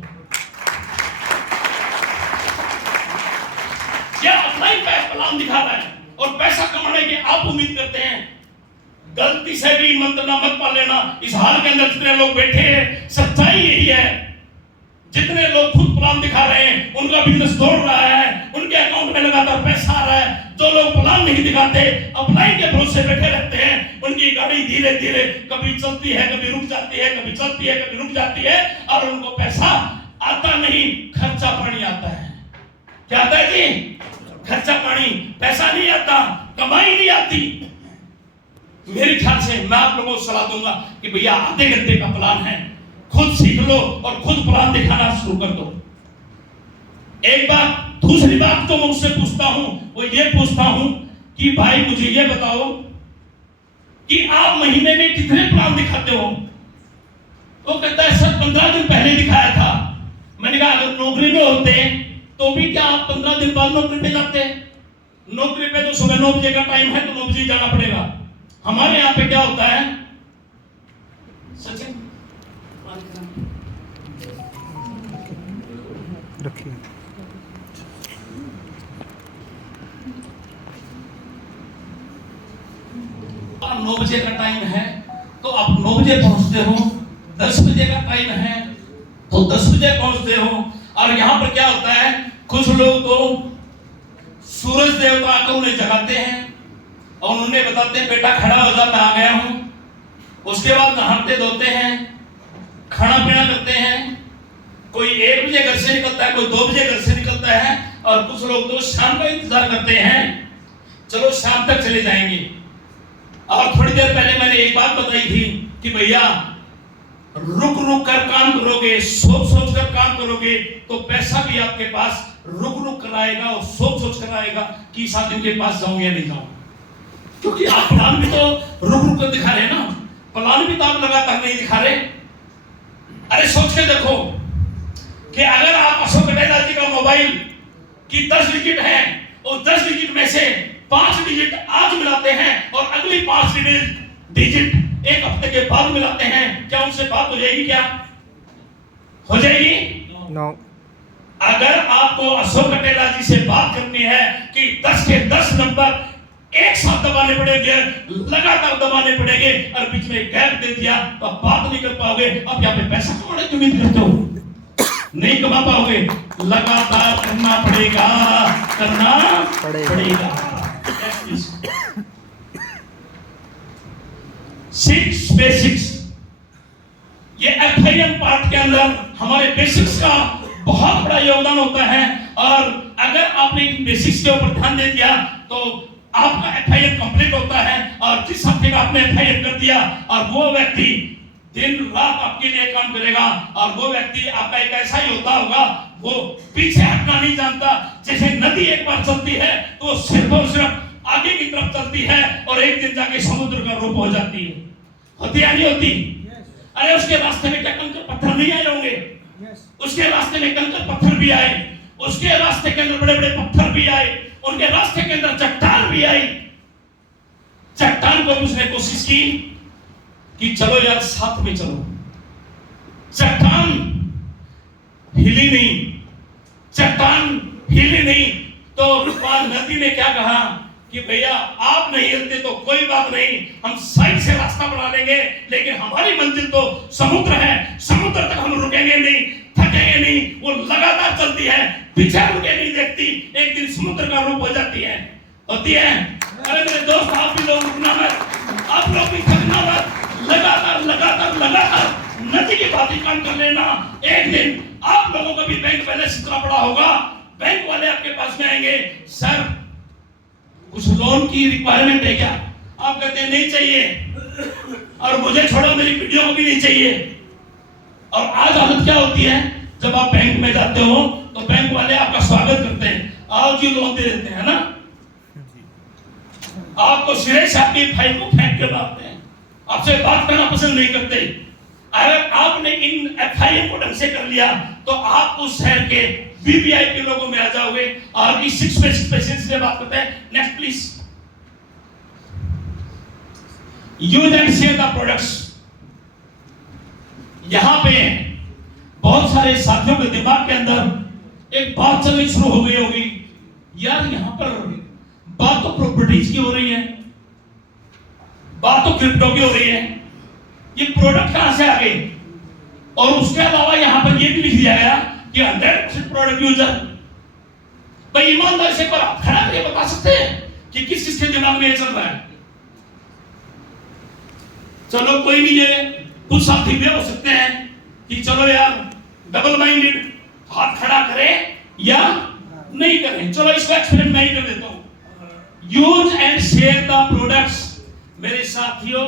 क्या अपलाइन पे प्लान दिखा रहा है और पैसा कमाने की आप उम्मीद करते हैं? गलती से भी मंत्र मत पा लेना। इस हाल के अंदर जितने लोग बैठे हैं, सच्चाई यही है, जितने लोग खुद प्लान दिखा रहे हैं उनका बिजनेस दौड़ रहा है, उनके अकाउंट में लगातार पैसा आ रहा है। जो लोग प्लान नहीं दिखाते, अपलाइन के भरोसे बैठे रहते हैं, उनकी गाड़ी धीरे धीरे कभी चलती है, कभी रुक जाती है, कभी चलती है, कभी रुक जाती है, और उनको पैसा आता नहीं, खर्चा पानी आता है। क्या आता है जी? खर्चा पानी, पैसा नहीं आता, कमाई नहीं आती। मेरे ख्याल से मैं आप लोगों को सलाह दूंगा कि भैया आधे घंटे का प्लान है, खुद सीख लो और खुद प्लान दिखाना शुरू कर दो। एक बात। दूसरी बात तो मैं उससे पूछता हूं, वो ये पूछता हूं कि भाई मुझे ये बताओ कि आप महीने में कितने प्लान दिखाते हो? वो कहता है सर 15 दिन पहले दिखाया था। मैंने कहा अगर नौकरी में होते तो भी क्या आप 15 दिन बाद नौकरी पे जाते? नौकरी पे तो सुबह 9 बजे का टाइम है तो 9 बजे जाना पड़ेगा। हमारे यहाँ पे क्या होता है सचिन, 9 बजे का टाइम है तो आप 9 बजे पहुंचते हो, 10 बजे का टाइम है तो 10 बजे पहुंचते हो। और यहाँ पर क्या होता है, कुछ लोग तो सूरज देवता को उन्हें जगाते हैं और उन्हें बताते हैं बेटा खड़ा हो जा, मैं आ गया हूं। उसके बाद नहाते धोते हैं, खाना पीना करते हैं। कोई 1 बजे घर से निकलता है, कोई 2 बजे घर से निकलता है, और कुछ लोग तो शाम का इंतजार करते हैं, चलो शाम तक चले जाएंगे। और थोड़ी देर पहले मैंने एक बात बताई थी कि भैया रुक रुक कर काम करोगे, सोच सोच कर काम करोगे तो पैसा भी आपके पास रुक रुक कर आएगा और सोच सोच कर आएगा कि इस आदमी के पास जाऊं या नहीं जाऊं। क्योंकि आप प्लान भी तो रुक रुक कर दिखा रहे हैं ना, प्लान भी तो आप लगातार नहीं दिखा रहे। अरे सोच के देखो कि अगर आप अशोक गहलोत जी का मोबाइल की 10 डिजिट है और 10 डिजिट में से 5 डिजिट आज मिलाते हैं और अगली 5 डिजिट 1 हफ्ते के बाद मिलाते हैं, क्या उनसे बात हो जाएगी? क्या हो जाएगी? नो। अगर आपको अशोक गहलोत जी से बात करनी है कि 10 के 10 नंबर एक साथ दबाने पड़ेंगे, लगातार दबाने पड़ेंगे, और बीच में गैप दे दिया तो आप बात नहीं कर पाओगे। अब यहाँ पे पैसा कमाने की उम्मीद करते हो, नहीं कमा पाओगे। लगातार करना पड़ेगा, करना पड़ेगा। 6 बेसिक्स, ये FIM पार्ट के अंदर हमारे बेसिक्स का बहुत बड़ा योगदान होता है। और अगर आपने इन बेसिक्स के ऊपर ध्यान दे दिया तो आपका FIM कंप्लीट होता है। और जिस हफ्ते का आपने FIM कर दिया, और वो व्यक्ति दिन रात आपके लिए काम करेगा, और वो व्यक्ति आपका एक ऐसा ही होता होगा, वो पीछे हटना नहीं जानता। जैसे नदी एक बार चलती है तो सिर्फ और सिर्फ आगे की तरफ चलती है और एक दिन जाके समुद्र का रूप हो जाती है। होती या नहीं होती? अरे उसके रास्ते में क्या कंकर पत्थर नहीं आए होंगे? उसके रास्ते में कंकर पत्थर भी आए, उसके रास्ते के अंदर बड़े बड़े पत्थर भी आए, उनके रास्ते के अंदर चट्टान भी आई। चट्टान को उसने कोशिश की कि चलो यार साथ में चलो, चट्टान हिली नहीं, चट्टान हिली नहीं। तो नदी ने क्या कहा कि भैया आप नहीं हिलते तो कोई बात नहीं, हम साइड से रास्ता बना लेंगे, लेकिन हमारी मंजिल तो समुद्र है, समुद्र तक हम रुकेंगे नहीं, थकेंगे नहीं। वो लगातार चलती है, पीछे रुके नहीं देखती, एक दिन समुद्र का रूप हो जाती है। होती है? अरे मेरे दोस्त, आप भी लोग रुकना मत, आप लोग भी थकना मत, लगातार लगातार लगातार नदी की बातें काम कर लेना। एक दिन आप लोगों का भी बैंक बैलेंस इतना बड़ा होगा, बैंक वाले आपके पास में आएंगे, सर कुछ लोन की रिक्वायरमेंट है क्या? आप कहते हैं नहीं चाहिए, और मुझे छोड़ो मेरी वीडियो को भी नहीं चाहिए। और आज हालत क्या होती है, जब आप बैंक में जाते हो तो बैंक वाले आपका स्वागत करते हैं, आओ जी लोन दे देते हैं ना, आपको सिरे से आपकी फाइल को फेंक के लाते हैं, आपसे बात करना पसंद नहीं करते। अगर आपने इन FIM को ढंग से कर लिया तो आप उस शहर के VVIP लोगों में आ जाओगे। और इस 6 बेसिक्स से बात करते हैं। Next please. Use and share the products. यहां पे बहुत सारे साथियों के दिमाग के अंदर एक बात चलनी शुरू हो गई होगी, यार यहां पर बात तो प्रॉपर्टीज की हो रही है, बात तो क्रिप्टो की हो रही है, ये प्रोडक्ट कहां से आ गए? और उसके अलावा यहां पर ये भी लिख दिया गया कि 100% प्रोडक्ट यूजर। भाई ईमानदारी से पर आप खड़ा करके बता सकते हैं कि किस किस के दिमाग में ये चल रहा है? चलो कोई नहीं है, कुछ साथी भी हो सकते हैं कि चलो यार डबल माइंडेड, हाथ खड़ा करें या नहीं करें। चलो इसको एक्सपेरिमेंट मैं ही कर देता हूं। Use and share the products. मेरे साथियों,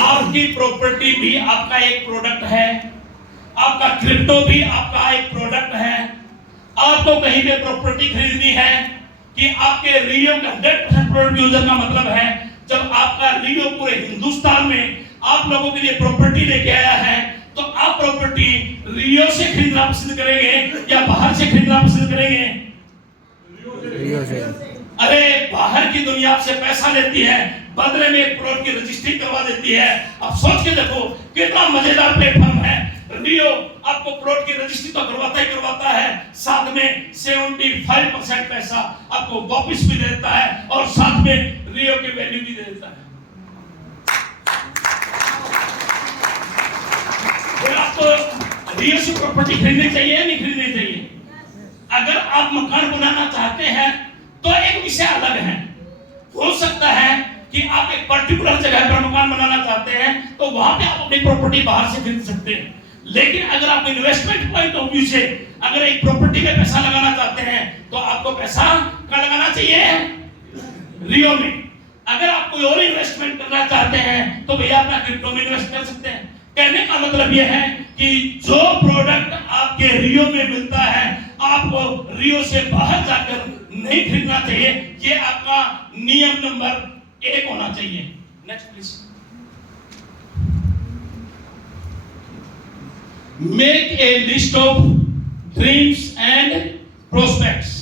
आपकी प्रॉपर्टी भी आपका एक प्रोडक्ट है, आपका क्रिप्टो भी आपका एक प्रोडक्ट है। आपको कहीं पे प्रॉपर्टी खरीदनी है कि आपके रियो का 100% प्रोडक्ट यूजर का मतलब है जब आपका रियो पूरे हिंदुस्तान में आप लोगों के लिए प्रॉपर्टी लेके आया है, तो आप प्रॉपर्टी रियो से खरीदना पसंद करेंगे या बाहर से खरीदना पसंद करेंगे? रियो से। अरे बाहर की दुनिया आपसे पैसा लेती है, बदले में एक प्लॉट की रजिस्ट्री करवा देती है। अब सोच के देखो कितना मजेदार प्लेटफॉर्म है। रियो आपको प्लॉट की रजिस्ट्री तो करवाता है, साथ में 75% पैसा आपको वापस भी देता है और साथ में रियो की वैल्यू भी दे देता है। फिर आपको रियो से प्रॉपर्टी खरीदनी चाहिए या नहीं खरीदनी चाहिए? अगर आप मकान बनाना चाहते हैं तो एक विषय अलग है। हो सकता है कि आप एक पर्टिकुलर जगह पर मकान बनाना चाहते हैं तो वहां पे आप अपनी प्रॉपर्टी बाहर से खरीद सकते हैं, लेकिन अगर आप इन्वेस्टमेंट पॉइंट ऑफ व्यू से अगर एक प्रॉपर्टी में पैसा लगाना चाहते हैं तो आपको पैसा कहाँ लगाना चाहिए? रियो में। अगर आप कोई और इन्वेस्टमेंट करना चाहते हैं तो भैया अपना क्रिप्टो में इन्वेस्ट कर सकते हैं। कहने का मतलब यह है कि जो प्रोडक्ट आपके रियो में मिलता है आपको रियो से बाहर जाकर नहीं खरीदना चाहिए। ये आपका नियम नंबर 1 होना चाहिए। Next please. Make a list of dreams and prospects.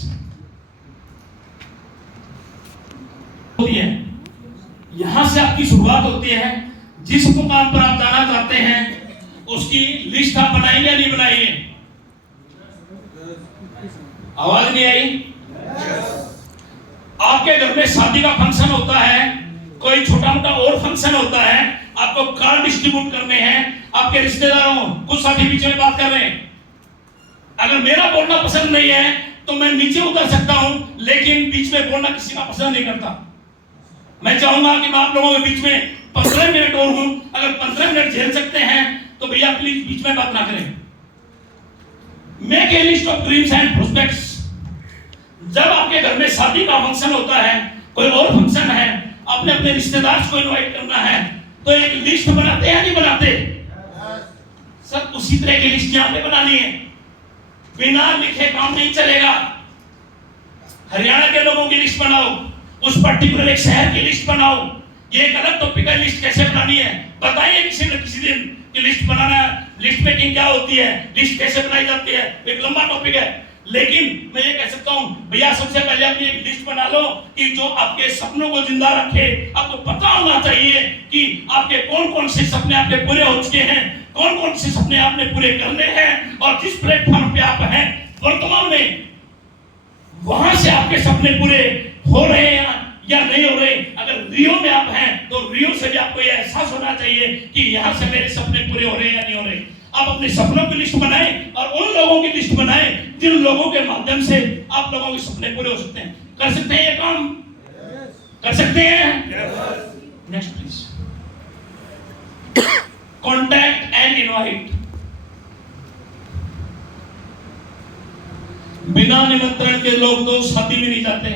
यहां से आपकी शुरुआत होती है। जिस मुकाम पर आप जाना चाहते हैं उसकी लिस्ट आप बनाएंगे या नहीं बनाएंगे? आवाज नहीं आई? आपके घर में शादी का फंक्शन होता है, कोई छोटा मोटा और फंक्शन होता है, आपको कार्ड डिस्ट्रीब्यूट करने हैं, आपके रिश्तेदारों कुछ साथी बीच में बात कर रहे हैं। अगर मेरा बोलना पसंद नहीं है तो मैं नीचे उतर सकता हूं, लेकिन बीच में बोलना किसी का पसंद नहीं करता। मैं चाहूंगा कि मैं आप लोगों के बीच में 15 मिनट और हूं। अगर 15 मिनट झेल सकते हैं तो भैया प्लीज बीच में बात ना करें। Make a list of dreams and prospects. जब आपके घर में शादी का फंक्शन होता है, कोई और फंक्शन है, अपने अपने रिश्तेदार को इनवाइट करना है, तो एक लिस्ट बनाते हैं या नहीं बनाते? सब उसी तरह की लिस्ट यहां पे बनानी है। बिना लिखे काम नहीं चलेगा। हरियाणा के लोगों की लिस्ट बनाओ, उस पर्टिकुलर एक शहर की लिस्ट बनाओ। ये एक अलग टॉपिक है, लिस्ट कैसे बनानी है बताइए किसी न किसी दिन कि लिस्ट बनाना है, लिस्ट मेकिंग क्या होती है, लिस्ट कैसे बनाई जाती है, एक लंबा टॉपिक है। लेकिन मैं ये कह सकता हूं भैया सबसे पहले अपनी एक लिस्ट बना लो कि जो आपके सपनों को जिंदा रखे। आपको पता होना चाहिए कि आपके कौन कौन से सपने आपके पूरे हो चुके हैं, कौन कौन से सपने आपने पूरे करने हैं, और जिस प्लेटफॉर्म पे आप हैं वर्तमान में वहां से आपके सपने पूरे हो रहे हैं या नहीं हो रहे। अगर रियो में आप हैं तो रियो से भी आपको यह एहसास होना चाहिए कि यहाँ से मेरे सपने पूरे हो रहे हैं या नहीं हो रहे। आप अपने सपनों की लिस्ट बनाएं और उन लोगों की लिस्ट बनाएं जिन लोगों के माध्यम से आप लोगों के सपने पूरे हो सकते हैं। कर सकते हैं ये काम? कर सकते हैं? Next please. Contact and invite. बिना निमंत्रण के लोग तो शादी में नहीं जाते।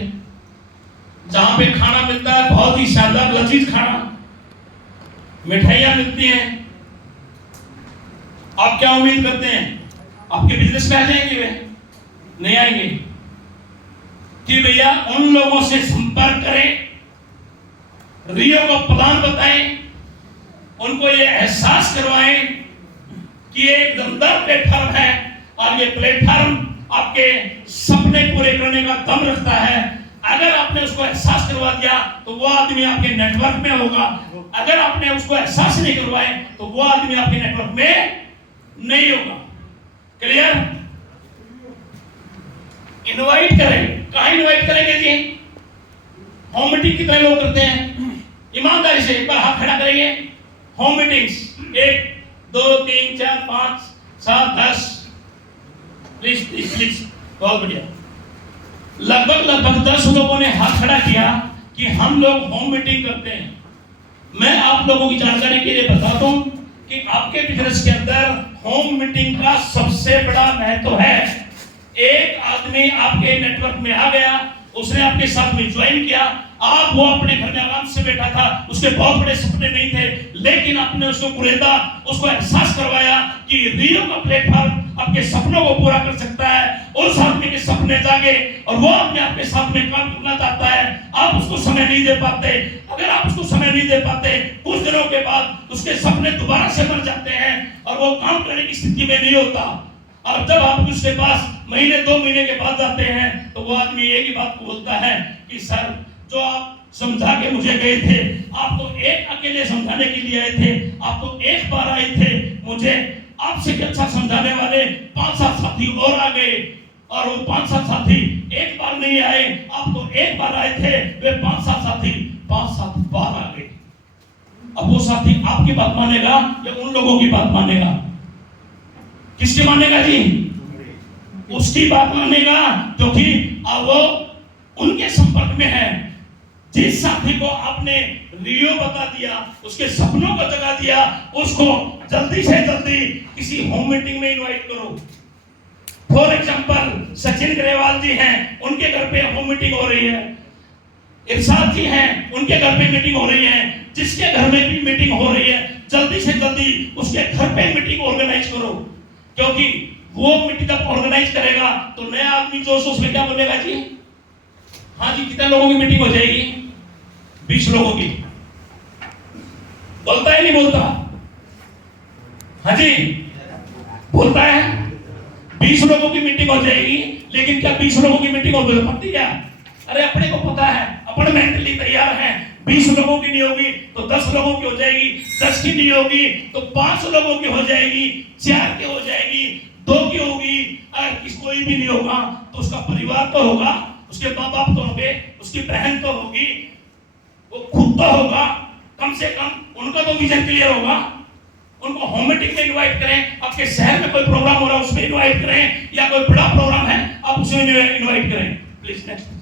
जहां पे खाना मिलता है बहुत ही शानदार लजीज खाना, मिठाइयां मिलती हैं, आप क्या उम्मीद करते हैं आपके बिजनेस में आ जाएंगे? वे नहीं आएंगे। कि भैया उन लोगों से संपर्क करें, रियो को प्लान बताएं, उनको ये एहसास करवाएं कि ये एक दमदार प्लेटफॉर्म है और ये प्लेटफॉर्म आपके सपने पूरे करने का दम रखता है। अगर आपने उसको एहसास करवा दिया तो वो आदमी आपके नेटवर्क में होगा। अगर आपने उसको एहसास नहीं करवाए तो वो आदमी आपके नेटवर्क में नहीं होगा। क्लियर? इनवाइट करें। कहां इनवाइट करेंगे जी? होम मीटिंग कितने लोग करते हैं? ईमानदारी से एक बार हाथ खड़ा करेंगे। Home meetings 1 2 3 4 5 7 10। Please please please, बहुत बढ़िया। लगभग 10 लोगों ने हाथ खड़ा किया कि हम लोग होम मीटिंग करते हैं। मैं आप लोगों की जानकारी के लिए बता दूं कि आपके बिजनेस के अंदर होम मीटिंग का सबसे बड़ा महत्व है। एक आदमी आपके नेटवर्क में आ गया, उसने आपके साथ में ज्वाइन किया, आप वो अपने घर में आराम से बैठा था, उसके बहुत बड़े सपने नहीं थे, लेकिन आपने उसको कुरेदा, उसको एहसास करवाया कि रियो का प्लेटफॉर्म आपके सपनों को पूरा कर सकता है। उस आदमी के सपने जागे और वो अपने आपके साथ में काम करना चाहता है। आप उसको समय नहीं दे पाते। अगर आप उसको समय नहीं दे पाते, कुछ दिनों के बाद उसके सपने दोबारा से मर जाते हैं और वो काम करने की स्थिति में नहीं होता। और जब आप उसके पास महीने 2 महीने के बाद जाते हैं तो वो आदमी एक ही बात बोलता है कि सर जो आप समझा के मुझे गए थे, आप तो एक अकेले समझाने के लिए आए थे, आप तो एक बार आए थे, मुझे आपसे भी अच्छा समझाने वाले 5-7 साथी और आ गए, और वो 5-7 साथी एक बार नहीं आए, आप तो एक बार आए थे, वे 5-7 साथी 5-7 बार आ गए। अब वो साथी आपकी बात मानेगा या उन लोगों की बात मानेगा? किसकी मानेगा जी? उसकी बात मानेगा, क्योंकि अब वो उनके संपर्क में है। जिस साथी को आपने रियो बता दिया, उसके सपनों को जगा दिया, उसको जल्दी से जल्दी किसी होम मीटिंग में इनवाइट करो। फॉर एग्जांपल सचिन ग्रेवाल जी हैं, उनके घर पे होम मीटिंग हो रही है। इरशाद जी हैं, उनके घर पे मीटिंग हो रही है। जिसके घर में भी मीटिंग हो रही है, जल्दी से जल्दी उसके घर पे मीटिंग ऑर्गेनाइज करो, क्योंकि वो मीटिंग जब ऑर्गेनाइज करेगा तो नया आदमी जोश उसमें क्या बोलेगा जी? हाँ जी, कितने लोगों की मीटिंग हो जाएगी? 20 लोगों की। बोलता है नहीं बोलता? हाँ जी, बोलता है। 20 लोगों की मीटिंग हो जाएगी, लेकिन क्या 20 लोगों की मीटिंग हो सकती है? अरे अपने को पता है, अपन मेंटली तैयार हैं। 20 लोगों की नहीं होगी तो 10 लोगों की हो जाएगी, 10 की नहीं होगी तो 5 लोगों की हो जाएगी, 4 की हो जाएगी, 2 की होगी। अगर किसी कोई भी नहीं होगा तो उसका परिवार तो होगा, उसके माँ बाप तो होंगे, उसकी बहन तो होगी, वो खुद तो होगा, कम से कम उनका तो विजन क्लियर होगा। उनको होम मीटिंग में इनवाइट करें। आपके शहर में कोई प्रोग्राम हो रहा है उसमें इनवाइट करें, या कोई बड़ा प्रोग्राम है आप उसमें इनवाइट करें। Please next.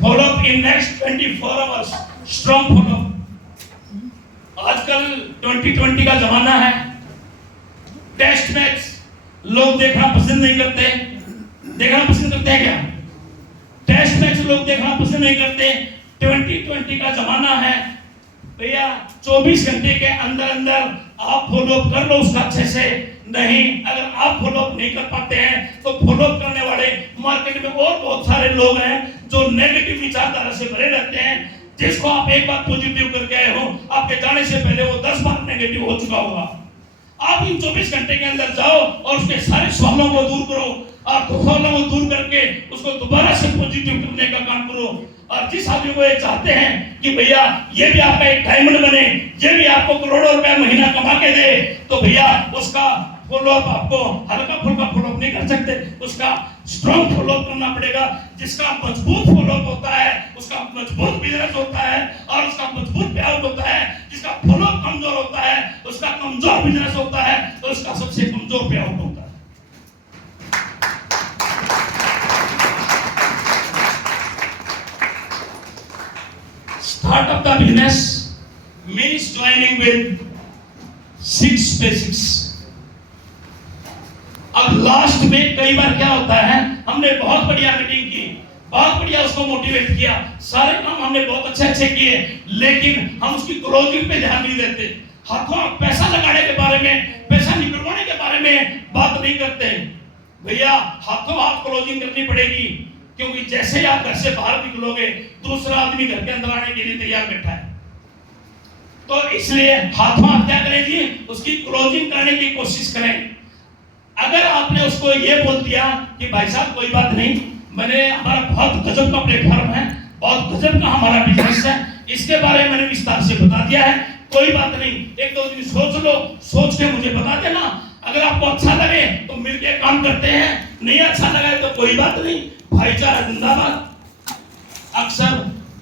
Follow up in next 24 hours, strong follow up. आजकल 2020 का जमाना है। टेस्ट मैच लोग देखना पसंद नहीं करते। देखना पसंद करते हैं क्या? टेस्ट मैच लोग देखना पसंद नहीं करते। 2020 का जमाना है भैया। 24 घंटे के अंदर अंदर आप फॉलो अप कर लो उसका अच्छे से। नहीं, अगर आप फॉलो अप नहीं कर पाते हैं तो फॉलो अप करने वाले मार्केट में और बहुत सारे लोग हैं जो नेगेटिव विचारधारा से भरे रहते हैं। जिसको आप एक बार पॉजिटिव करके आए हो, आपके जाने से पहले वो 10 बार नेगेटिव हो चुका होगा। आप इन 24 घंटे के अंदर जाओ और उसके सारे सवालों को दूर करो। आप सवालों को दूर करके उसको दोबारा से पॉजिटिव करने का काम करो। और जिस आदमी को ये चाहते हैं कि भैया ये भी आपका एक डायमंड बने, ये भी आपको करोड़ों रुपया महीना कमा के दे, तो भैया उसका फॉलो अप आपको हल्का फुल्का फॉलो अप नहीं कर सकते, उसका स्ट्रॉन्ग फॉलो अप करना पड़ेगा। जिसका मजबूत फॉलो अप होता है उसका मजबूत बिजनेस होता है और उसका मजबूत पेआउट होता है। जिसका फॉलो अप कमजोर होता है उसका कमजोर बिजनेस होता है और उसका सबसे कमजोर पेआउट होता है। Start up the business means joining with 6 basics. अब लास्ट में कई बार क्या होता है, हमने बहुत बढ़िया मीटिंग की, बहुत बढ़िया उसको मोटिवेट किया, सारे काम हमने बहुत अच्छे अच्छे किए, लेकिन हम उसकी क्लोजिंग पे ध्यान नहीं देते। हाथों पैसा लगाने के बारे में, पैसा निकलवाने के बारे में बात नहीं करते। भैया हाथों हाथ क्लोजिंग करनी पड़ेगी, क्योंकि जैसे ही आप घर से बाहर निकलोगे दूसरा आदमी घर के अंदर आने के लिए तैयार बैठा है। तो इसलिए हाथों हाथ क्या करें जी, उसकी क्लोजिंग करने की कोशिश करें। अगर आपने उसको ये बोल दिया कि भाई साहब कोई बात नहीं, मैंने हमारा बहुत गजब का प्लेटफॉर्म है, बहुत गजब का हमारा बिजनेस है, इसके बारे में मैंने विस्तार से बता दिया है, कोई बात नहीं, 1-2 दिन सोच लो, सोच के मुझे बता देना। अगर आपको अच्छा लगे तो मिलके काम करते हैं, नहीं अच्छा लगे तो कोई बात नहीं, भाईचारा जिंदाबाद। अक्सर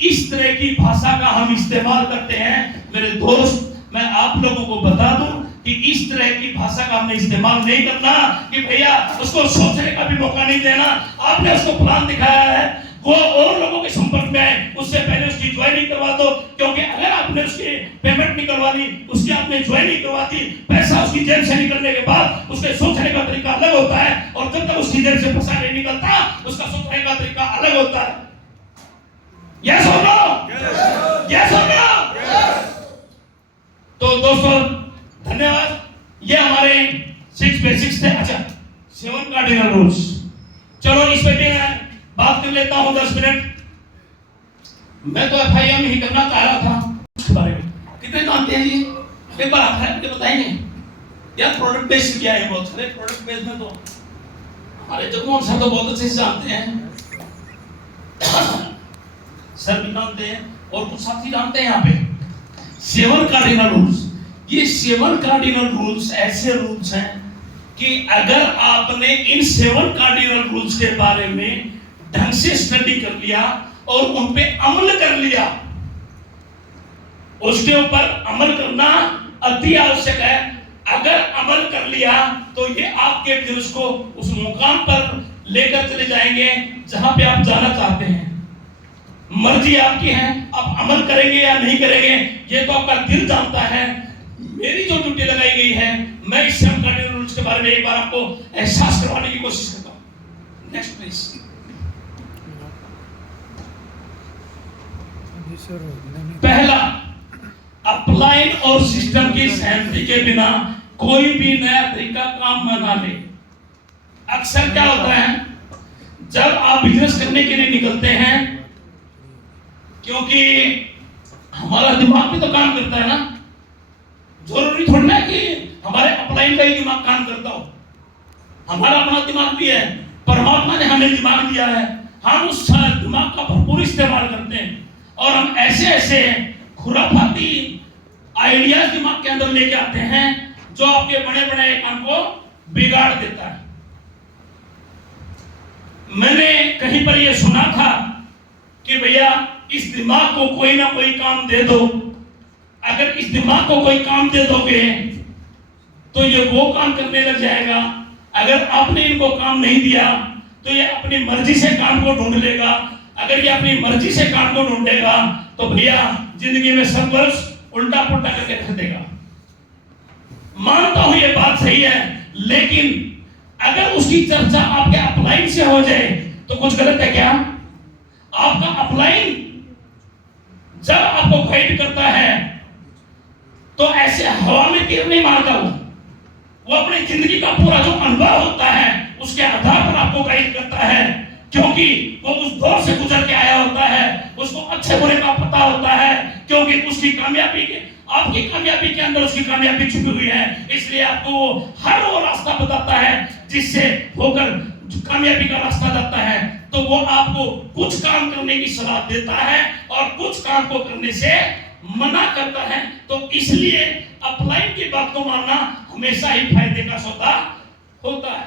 इस तरह की भाषा का हम इस्तेमाल करते हैं। मेरे दोस्त, मैं आप लोगों को बता दूं कि इस तरह की भाषा का हमने इस्तेमाल नहीं करना कि भैया उसको सोचने का भी मौका नहीं देना। आपने उसको प्लान दिखाया है, वो और लोगों के संपर्क में आए, उससे पहले उसकी ज्वाइनिंग करवा दो, क्योंकि अगर आपने उसकी पेमेंट नहीं करवा दी, उसकी आपने ज्वाइनिंग करवा दी, पैसा उसकी जेब से निकलने के बाद उसके सोचने का तरीका अलग होता है, और जब तक उसकी जेब से पैसा नहीं निकलता उसका सोचने का तरीका अलग होता है। यस और नो? यस और नो? तो दोस्तों धन्यवाद। ये हमारे 6 बेसिक्स थे। अच्छा, 7 कार्डिनल रूल्स। चलो इस पे बात कर लेता हूं 10 मिनट। मैं तो FIM ही करना चाह रहा था उसके बारे में। कितने जानते हैं जी? एक बार आप है बताएंगे यार। प्रोडक्ट बेस्ड क्या है? बहुत सारे प्रोडक्ट बेस्ड में तो हमारे जगमोहन सर तो बहुत अच्छे से जानते हैं, सर भी जानते हैं और कुछ साथी जानते हैं। यहाँ पे 7 कार्डिनल रूल्स, ये 7 कार्डिनल रूल्स ऐसे रूल्स हैं कि अगर आपने इन 7 कार्डिनल रूल्स के बारे में ढंग से स्टडी कर लिया और उन पे अमल कर लिया, उसके ऊपर अमल करना अति आवश्यक है। अगर अमल कर लिया तो ये आपके बिजनेस को उस मुकाम पर लेकर चले जाएंगे जहां पे आप जाना चाहते हैं। मर्जी आपकी है, आप अमल करेंगे या नहीं करेंगे ये तो आपका दिल जानता है। मेरी जो ड्यूटी लगाई गई है, मैं इस 7 कार्डिनल रूल्स के बारे में एक बार आपको एहसास करवाने की कोशिश करता हूं। Next please. पहला, अपलाइन और सिस्टम की सहमति के बिना कोई भी नया तरीका काम में ना ले। अक्सर क्या होता है, जब आप बिजनेस करने के लिए निकलते हैं, क्योंकि हमारा दिमाग भी तो काम करता है ना, जरूरी थोड़ी ना कि हमारे अपलाइन का ही दिमाग काम करता हो, हमारा अपना दिमाग भी है। परमात्मा ने हमें दिमाग दिया है, हम उस दिमाग का भरपूर इस्तेमाल करते हैं और हम ऐसे ऐसे खुराफाती आइडियाज दिमाग के अंदर लेके आते हैं जो आपके बड़े बड़े काम को बिगाड़ देता है। मैंने कहीं पर यह सुना था कि भैया इस दिमाग को कोई ना कोई काम दे दो, अगर इस दिमाग को कोई काम दे दोगे तो ये वो काम करने लग जाएगा। अगर आपने इनको काम नहीं दिया तो ये अपनी मर्जी से काम को ढूंढ लेगा। अगर ये अपनी मर्जी से काम को ढूंढेगा तो भैया जिंदगी में सब वर्ष उल्टा पुल्टा करके रख देगा। मानता हूं ये बात सही है, लेकिन अगर उसकी चर्चा आपके अपलाइन से हो जाए तो कुछ गलत है क्या? आपका अपलाइन जब आपको गाइड करता है तो ऐसे हवा में तीर नहीं मारता, वो अपनी जिंदगी का पूरा जो अनुभव होता है उसके आधार पर आपको गाइड करता है, क्योंकि वो उस दौर से गुजर के आया होता है, उसको अच्छे बुरे का पता होता है, क्योंकि उसकी कामयाबी के आपकी कामयाबी के अंदर उसकी कामयाबी छुपी हुई है। इसलिए आपको हर वो रास्ता बताता है जिससे होकर कामयाबी का रास्ता जाता है। तो वो आपको कुछ काम करने की सलाह देता है और कुछ काम को करने से मना करता है। तो इसलिए अपलाइन की बात को मानना हमेशा ही फायदे का सौदा होता है।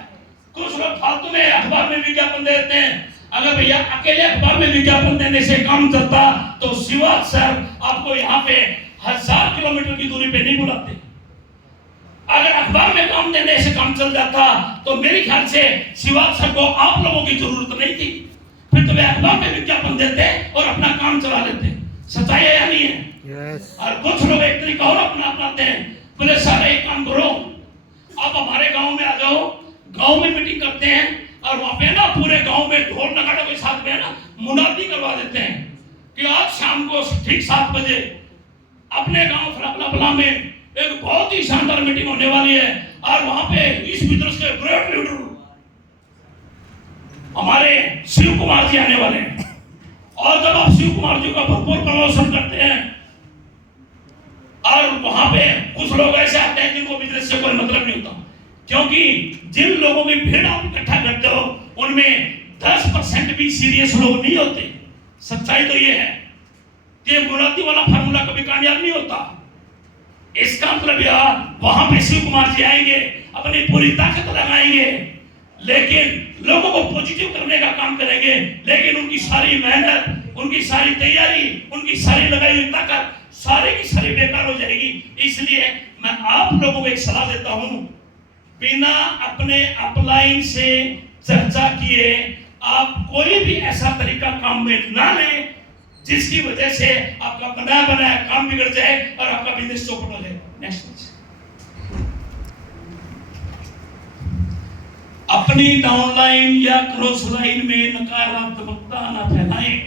कुछ लोग फालतू में अखबार में विज्ञापन देते हैं। अगर भैया अकेले अखबार में विज्ञापन देने से काम चलता तो शिवाज सर आपको यहाँ पे 1000 किलोमीटर की दूरी पे नहीं बुलाते। अगर अखबार में काम देने से काम चल जाता तो मेरे ख्याल से शिवाज सर को आप लोगों की जरूरत नहीं थी, फिर तो वे अखबार में विज्ञापन देते और अपना काम चला लेते। सच्चाई है या नहीं है? Yes. और कुछ लोग एक तरीका और अपनाते हैं, बोले सर एक काम करो, आप हमारे गांव में आ जाओ, गांव में मीटिंग करते हैं और वहां पे ना पूरे गांव में ढोल नगाड़ों के साथ में ना मुनादी करवा देते हैं कि आज शाम को ठीक 7 बजे अपने गांव फलाफला में एक बहुत ही शानदार मीटिंग होने वाली है और वहां पे इस बिजनेस के ग्रेट लीडर हमारे शिव कुमार जी आने वाले हैं। और जब आप शिव कुमार जी का भरपूर प्रमोशन करते हैं और वहां पे कुछ लोग ऐसे आते हैं जिनको बिजनेस से कोई मतलब नहीं होता, क्योंकि जिन लोगों की भीड़ आप इकट्ठा करते हो उनमें 10% भी सीरियस लोग नहीं होते। सच्चाई तो ये है कि मुनादी वाला फार्मूला कभी कामयाब नहीं होता। इसका मतलब यह वहां पे शिव कुमार जी आएंगे, अपनी पूरी ताकत लगाएंगे, लेकिन लोगों को पॉजिटिव करने का काम करेंगे, लेकिन उनकी सारी मेहनत, उनकी सारी तैयारी, उनकी सारी लगाई हुई ताकत सारी की सारी बेकार हो जाएगी। इसलिए मैं आप लोगों को एक सलाह देता हूं, बिना अपने अपलाइन से चर्चा किए आप कोई भी ऐसा तरीका काम में ना लें जिसकी वजह से आपका बनाया काम बिगड़ जाए और आपका बिजनेस चौपट हो जाए। नेक्स्ट, अपनी डाउनलाइन या क्रॉस लाइन में नकारात्मकता न फैलाएं।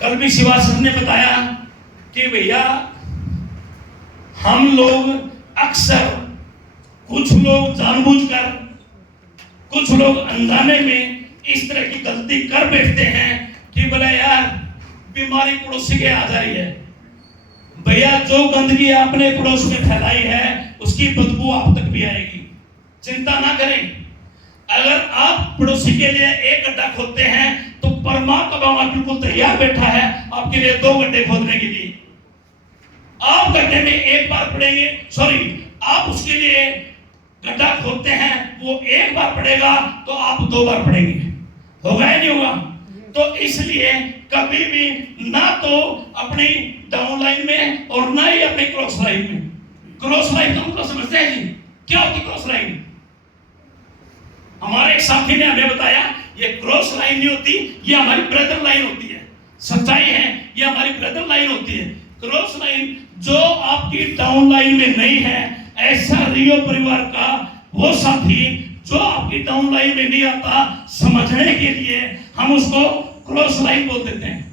कल भी शिवा सर ने बताया कि भैया हम लोग अक्सर, कुछ लोग जानबूझकर, कुछ लोग अनजाने में इस तरह की गलती कर बैठते हैं कि बोले यार बीमारी पड़ोसी के आ जा रही है। भैया जो गंदगी आपने पड़ोस में फैलाई है उसकी बदबू आप तक भी आएगी। चिंता ना करें, अगर आप पड़ोसी के लिए एक गड्ढा खोदते हैं तो परमात्मा बिल्कुल तैयार बैठा है आपके लिए 2 गड्ढे खोदने के लिए। आप गड्ढे में एक बार पड़ेंगे, सॉरी, आप उसके लिए गड्ढा खोदते हैं, वो एक बार पड़ेगा तो आप 2 बार पड़ेंगे, होगा या नहीं होगा? तो इसलिए कभी भी ना तो अपनी डाउन लाइन में और ना ही अपनी क्रॉस लाइन में। क्रॉस लाइन तो हमको समझते हैं जी, क्या होती क्रॉस लाइन? हमारे एक साथी ने हमें बताया ये क्रॉस लाइन नहीं होती, ये हमारी ब्रदर लाइन होती है। सच्चाई है, ये हमारी ब्रदर लाइन होती है। क्रॉस लाइन जो आपकी डाउन लाइन में नहीं है, ऐसा रियो परिवार का वो साथी जो आपकी डाउन लाइन में नहीं आता, समझने के लिए हम उसको क्रॉस लाइन बोल देते हैं।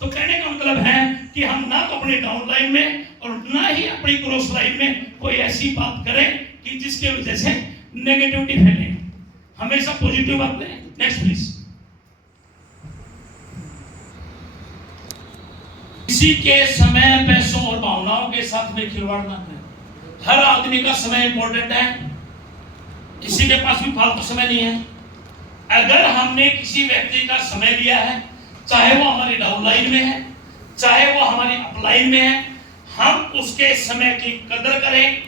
तो कहने का मतलब है कि हम ना तो अपनी डाउन लाइन में और ना ही अपनी क्रॉस लाइन में कोई ऐसी बात करें कि जिसके वजह से नेगेटिविटी फैले, हमेशा पॉजिटिव बात करें। Next please. किसी के समय, पैसों और भावनाओं के साथ में खिलवाड़ ना करें। हर आदमी का समय इंपॉर्टेंट है, किसी के पास भी फालतू समय नहीं है। अगर हमने किसी व्यक्ति का समय लिया है, चाहे वो हमारी डाउन लाइन में है, चाहे वो हमारी अपलाइन में है, हम उसके समय की कदर करें,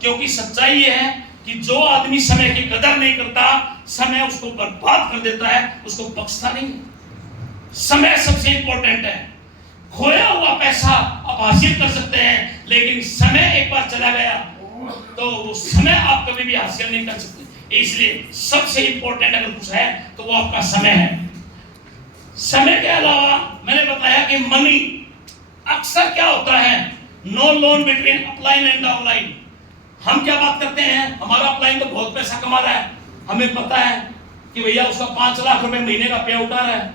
क्योंकि सच्चाई ये है कि जो आदमी समय की कदर नहीं करता, समय उसको बर्बाद कर देता है, उसको बख्शता नहीं। समय सबसे इंपॉर्टेंट है। खोया हुआ पैसा आप हासिल कर सकते हैं, लेकिन समय एक बार चला गया तो वो समय आप कभी भी हासिल नहीं कर सकते। इसलिए सबसे इंपॉर्टेंट अगर कुछ है तो वो आपका समय है। समय के अलावा मैंने बताया कि मनी, अक्सर क्या होता है, no loan between upline and downline. हम क्या बात करते हैं, हमारा अपलाइन तो बहुत पैसा कमा रहा है, हमें पता है कि भैया उसका 5 लाख रुपए महीने का पे आउट आ रहा है,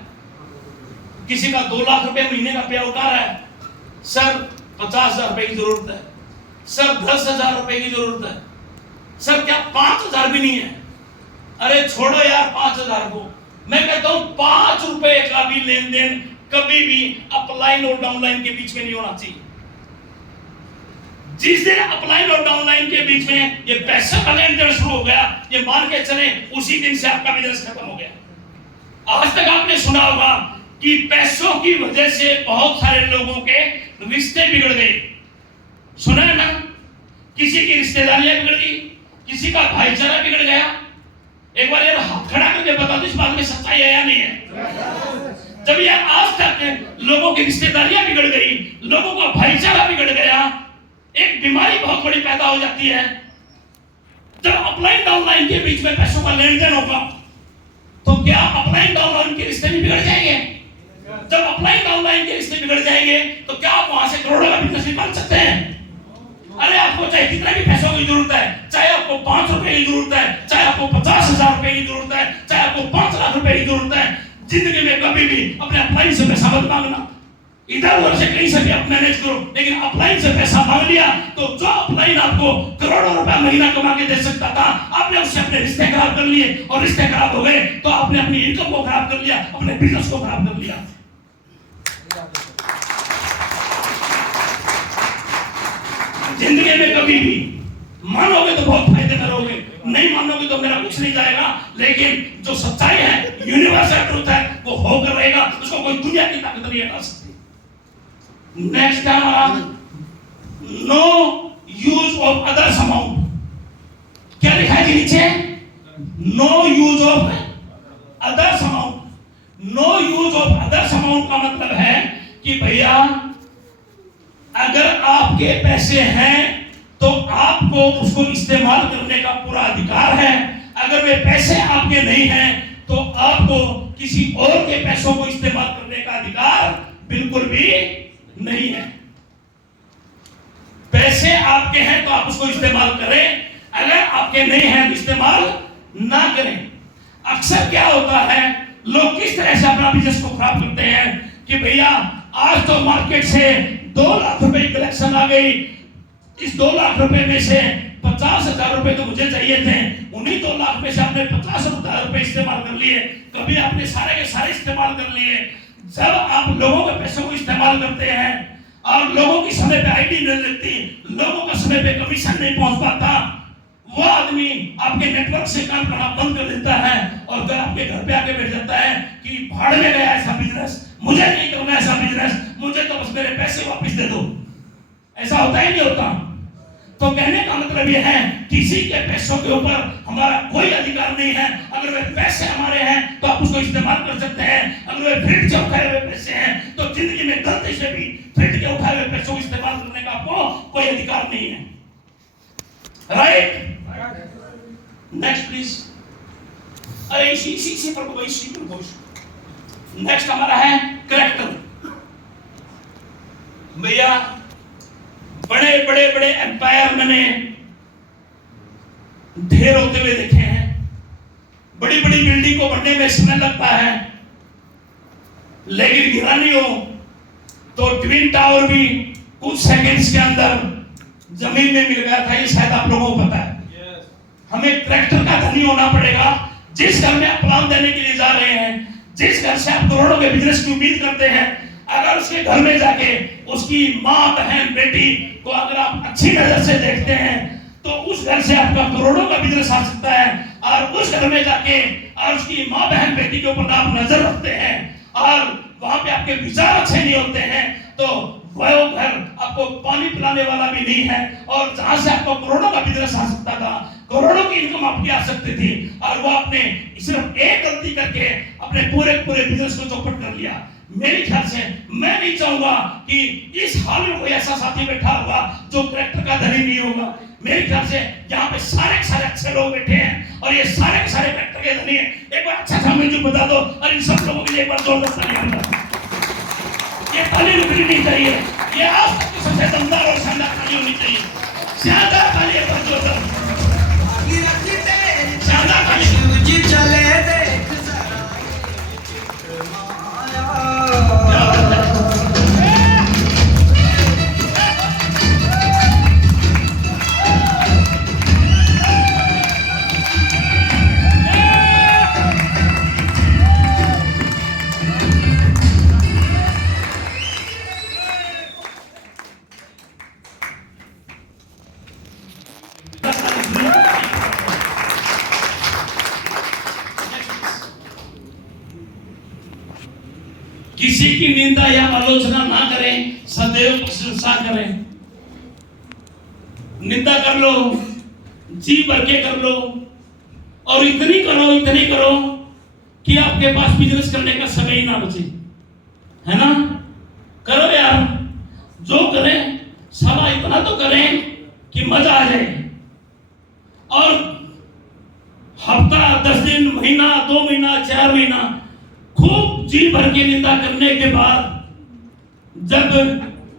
किसी का 2 लाख रुपए महीने का पे आउट आ रहा है। सर 50,000 रुपए की जरूरत है, सर 10,000 रुपए की जरूरत है, सर क्या 5,000 भी नहीं है? अरे छोड़ो यार 5,000 को, मैं कहता हूं 5 रुपए का भी लेन देन कभी भी अपलाइन और डाउनलाइन के बीच में नहीं होना चाहिए। जिस दिन अपलाइन और डाउनलाइन के बीच में ये पैसा का लेन देन शुरू हो गया, ये मान के चले उसी दिन से आपका बिजनेस खत्म हो गया। आज तक आपने सुना होगा कि पैसों की वजह से बहुत सारे लोगों के रिश्ते बिगड़ गए, सुना है ना? किसी की रिश्तेदारियां बिगड़ गई, किसी का भाईचारा बिगड़ गया। एक बार यार हाथ खड़ा करके बता दो इस बात में सच्चाई है या नहीं है? जब यार आज तक लोगों की रिश्तेदारियां बिगड़ गई, लोगों का भाईचारा बिगड़ गया, एक बीमारी बहुत बड़ी पैदा हो जाती है। जब अपलाइन डाउनलाइन के बीच में पैसों का लेन देन होगा तो क्या अपलाइन डाउनलाइन के रिश्ते भी बिगड़ जाएंगे? जब अपलाइन डाउनलाइन के रिश्ते बिगड़ जाएंगे तो क्या आप वहां से करोड़ों का बिजनेस निकाल सकते हैं? अरे आपको चाहे कितना भी पैसों की जरूरत है, चाहे आपको 5 रुपए की जरूरत है, चाहे आपको 50,000 रुपए की जरूरत है, चाहे आपको 5 लाख रुपए की जरूरत है, जिंदगी में कभी भी अपने अपलाइन से पैसा मत मांगना। इधर उधर से कहीं से भी आप मैनेज करो, लेकिन अपलाइन से पैसा मांग लिया तो जो अपलाइन आपको करोड़ों रुपए महीना कमा के दे सकता था, आपने उससे अपने रिश्ते खराब कर लिए, और रिश्ते खराब हो गए तो आपने अपनी इनकम को खराब कर लिया, अपने बिजनेस को खराब कर लिया। जिंदगी में कभी भी मानोगे तो बहुत फायदे करोगे, नहीं मानोगे तो मेरा कुछ नहीं जाएगा। लेकिन जो सच्चाई है, यूनिवर्सल ट्रुथ है, वो होकर रहेगा, उसको कोई दुनिया की ताकत नहीं हटा सकती। नेक्स्ट है हमारा no use of others amount. क्या लिखा है जी नीचे? No use of others amount. No use of others amount का मतलब है कि भैया अगर आपके पैसे हैं तो आपको उसको इस्तेमाल करने का पूरा अधिकार है। अगर वे पैसे आपके नहीं हैं तो आपको किसी और के पैसों को इस्तेमाल करने का अधिकार बिल्कुल भी नहीं है। पैसे आपके हैं तो आप उसको इस्तेमाल करें, अगर आपके नहीं हैं तो इस्तेमाल ना करें। अक्सर क्या होता है, लोग किस तरह से अपना बिजनेस को खराब करते हैं कि भैया आज तो मार्केट से 2 लाख रुपए की कलेक्शन आ गई, इस 2 लाख रुपए में से 50,000 रुपए तो मुझे चाहिए थे, उन्हीं 2 लाख में से आपने 50,000 रुपए इस्तेमाल कर लिए, कभी आपने सारे के सारे इस्तेमाल कर लिए। जब आप लोगों के पैसों को इस्तेमाल करते हैं और लोगों की समय पे आईडी नहीं लगती, लोगों का समय पे कमीशन नहीं पहुंच पाता, वो आदमी आपके नेटवर्क से काम करना बंद कर देता है और फिर आपके घर पे आके बैठ जाता है कि भाड़ में गया ऐसा बिजनेस, मुझे नहीं करना ऐसा बिजनेस, मुझे तो बस मेरे पैसे वापस दे दो। ऐसा होता ही नहीं होता। तो कहने का मतलब यह है किसी के पैसों के ऊपर हमारा कोई अधिकार नहीं है। अगर वे पैसे हमारे हैं तो आप उसको इस्तेमाल कर सकते हैं। अगर वे फिर से उठाए हुए पैसे हैं तो जिंदगी में गलती से भी फिर के उठाए हुए पैसों को इस्तेमाल करने का आपको कोई अधिकार नहीं है। Right, next please. अरे इसी पर नेक्स्ट हमारा है कैरेक्टर। भैया बड़े बड़े बड़े एम्पायर मैंने ढेर होते हुए देखे हैं। बड़ी बड़ी बिल्डिंग को बनने में समय लगता है, लेकिन गिरानी हो तो ट्विन टावर भी कुछ सेकंड्स के अंदर जमीन में मिल गया था। ये शायद आप लोगों को पता है। हमें ट्रैक्टर का धनी होना पड़ेगा। जिस घर में आप प्लान देने के लिए जा रहे हैं, जिस घर से आप करोड़ों के बिजनेस की उम्मीद करते हैं, अगर उसके घर में जाके उसकी माँ बहन बेटी को अगर आप अच्छी नजर से देखते हैं तो उस घर से आपका करोड़ों का बिजनेस आ सकता है। और उस घर में जाके और उसकी माँ बहन बेटी के ऊपर आप नजर रखते हैं और वहां पे आपके विचार अच्छे नहीं होते हैं तो वो घर आपको पानी पिलाने वाला भी नहीं है। और जहां से आपको करोड़ों का बिजनेस आ सकता था, करोड़ों की इनकम आपकी आ सकती थी, और वो आपने सिर्फ एक गलती करके अपने पूरे बिजनेस को चौपट कर लिया। मेरे ख्याल से मैं नहीं चाहूंगा कि इस हाल में कोई ऐसा साथी बैठा होगा जो कैरेक्टर का धनी नहीं होगा। मेरे ख्याल से यहाँ पे सारे अच्छे लोग बैठे हैं और ये सारे कैरेक्टर के धनी हैं। एक बार अच्छा म्यूजिक बता दो और इन सब लोगों के लिए एक बार जोरदार ताली बजाओ। ये ताली रुकनी नहीं चाहिए, ये आप सबकी सबसे दमदार और शानदार ताली होनी चाहिए। शानदार ताली एक बार जोरदार, शानदार ताली। चले देख किसी की निंदा या आलोचना ना करें, सदैव प्रशंसा करें। निंदा कर लो, जी भर के कर लो, और इतनी करो कि आपके पास बिजनेस करने का समय ही ना बचे, है ना? करो यार, जो करें सारा इतना तो करें कि मजा आ जाए। और हफ्ता, 10 दिन, महीना, 2 महीना, 4 महीना खूब जी भर के निंदा करने के बाद जब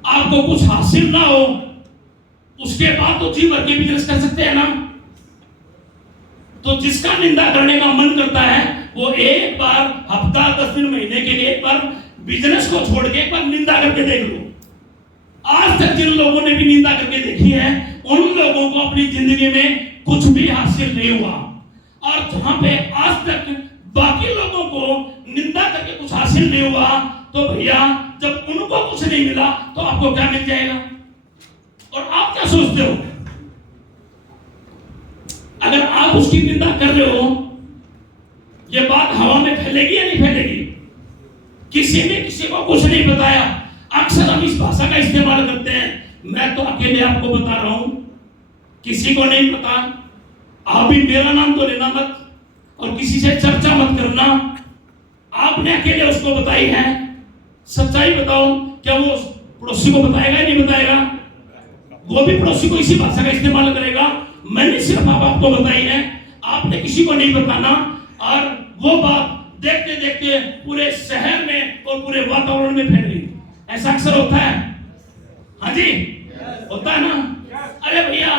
आपको कुछ हासिल ना हो, उसके बाद तो जी भर के बिजनेस कर सकते हैं ना। तो जिसका निंदा करने का मन करता है वो एक बार हफ्ता, 10 दिन, महीने के लिए एक बार बिजनेस को छोड़ के एक बार निंदा करके देख लो। आज तक जिन लोगों ने भी निंदा करके देखी है उन लोगों को अपनी जिंदगी में कुछ भी हासिल नहीं हुआ। और जहां पे आज तक बाकी लोगों को निंदा करके कुछ हासिल नहीं हुआ, तो भैया जब उनको कुछ नहीं मिला तो आपको क्या मिल जाएगा? और आप क्या सोचते हो? अगर आप उसकी निंदा कर रहे हो, ये बात हवा में फैलेगी या नहीं फैलेगी? किसी ने किसी को कुछ नहीं बताया। अक्सर हम इस भाषा का इस्तेमाल करते हैं, मैं तो अकेले आपको बता रहा हूं, किसी को नहीं पता। आप भी मेरा नाम तो लेना मत और किसी से चर्चा मत करना। आपने अकेले उसको बताई है। सच्चाई बताओ, क्या वो पड़ोसी को बताएगा या नहीं बताएगा? वो भी पड़ोसी को इसी भाषा का इस्तेमाल करेगा। मैंने सिर्फ आपको बताई है, आपने किसी को नहीं बताना। और वो बात देखते देखते पूरे शहर में और पूरे वातावरण में फैल गई। ऐसा अक्सर होता है। हाँ जी, होता है ना? अरे भैया,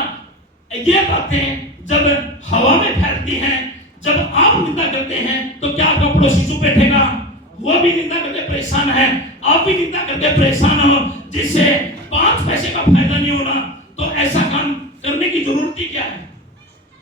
ये बातें जब हवा में फैलती हैं, जब आप निंदा करते हैं तो क्या आपका पड़ोसी चुप बैठेगा? वो भी निंदा करके परेशान है, आप भी निंदा करके परेशान हो, जिससे 5 पैसे का फायदा नहीं होना। तो ऐसा काम करने की जरूरत ही क्या है?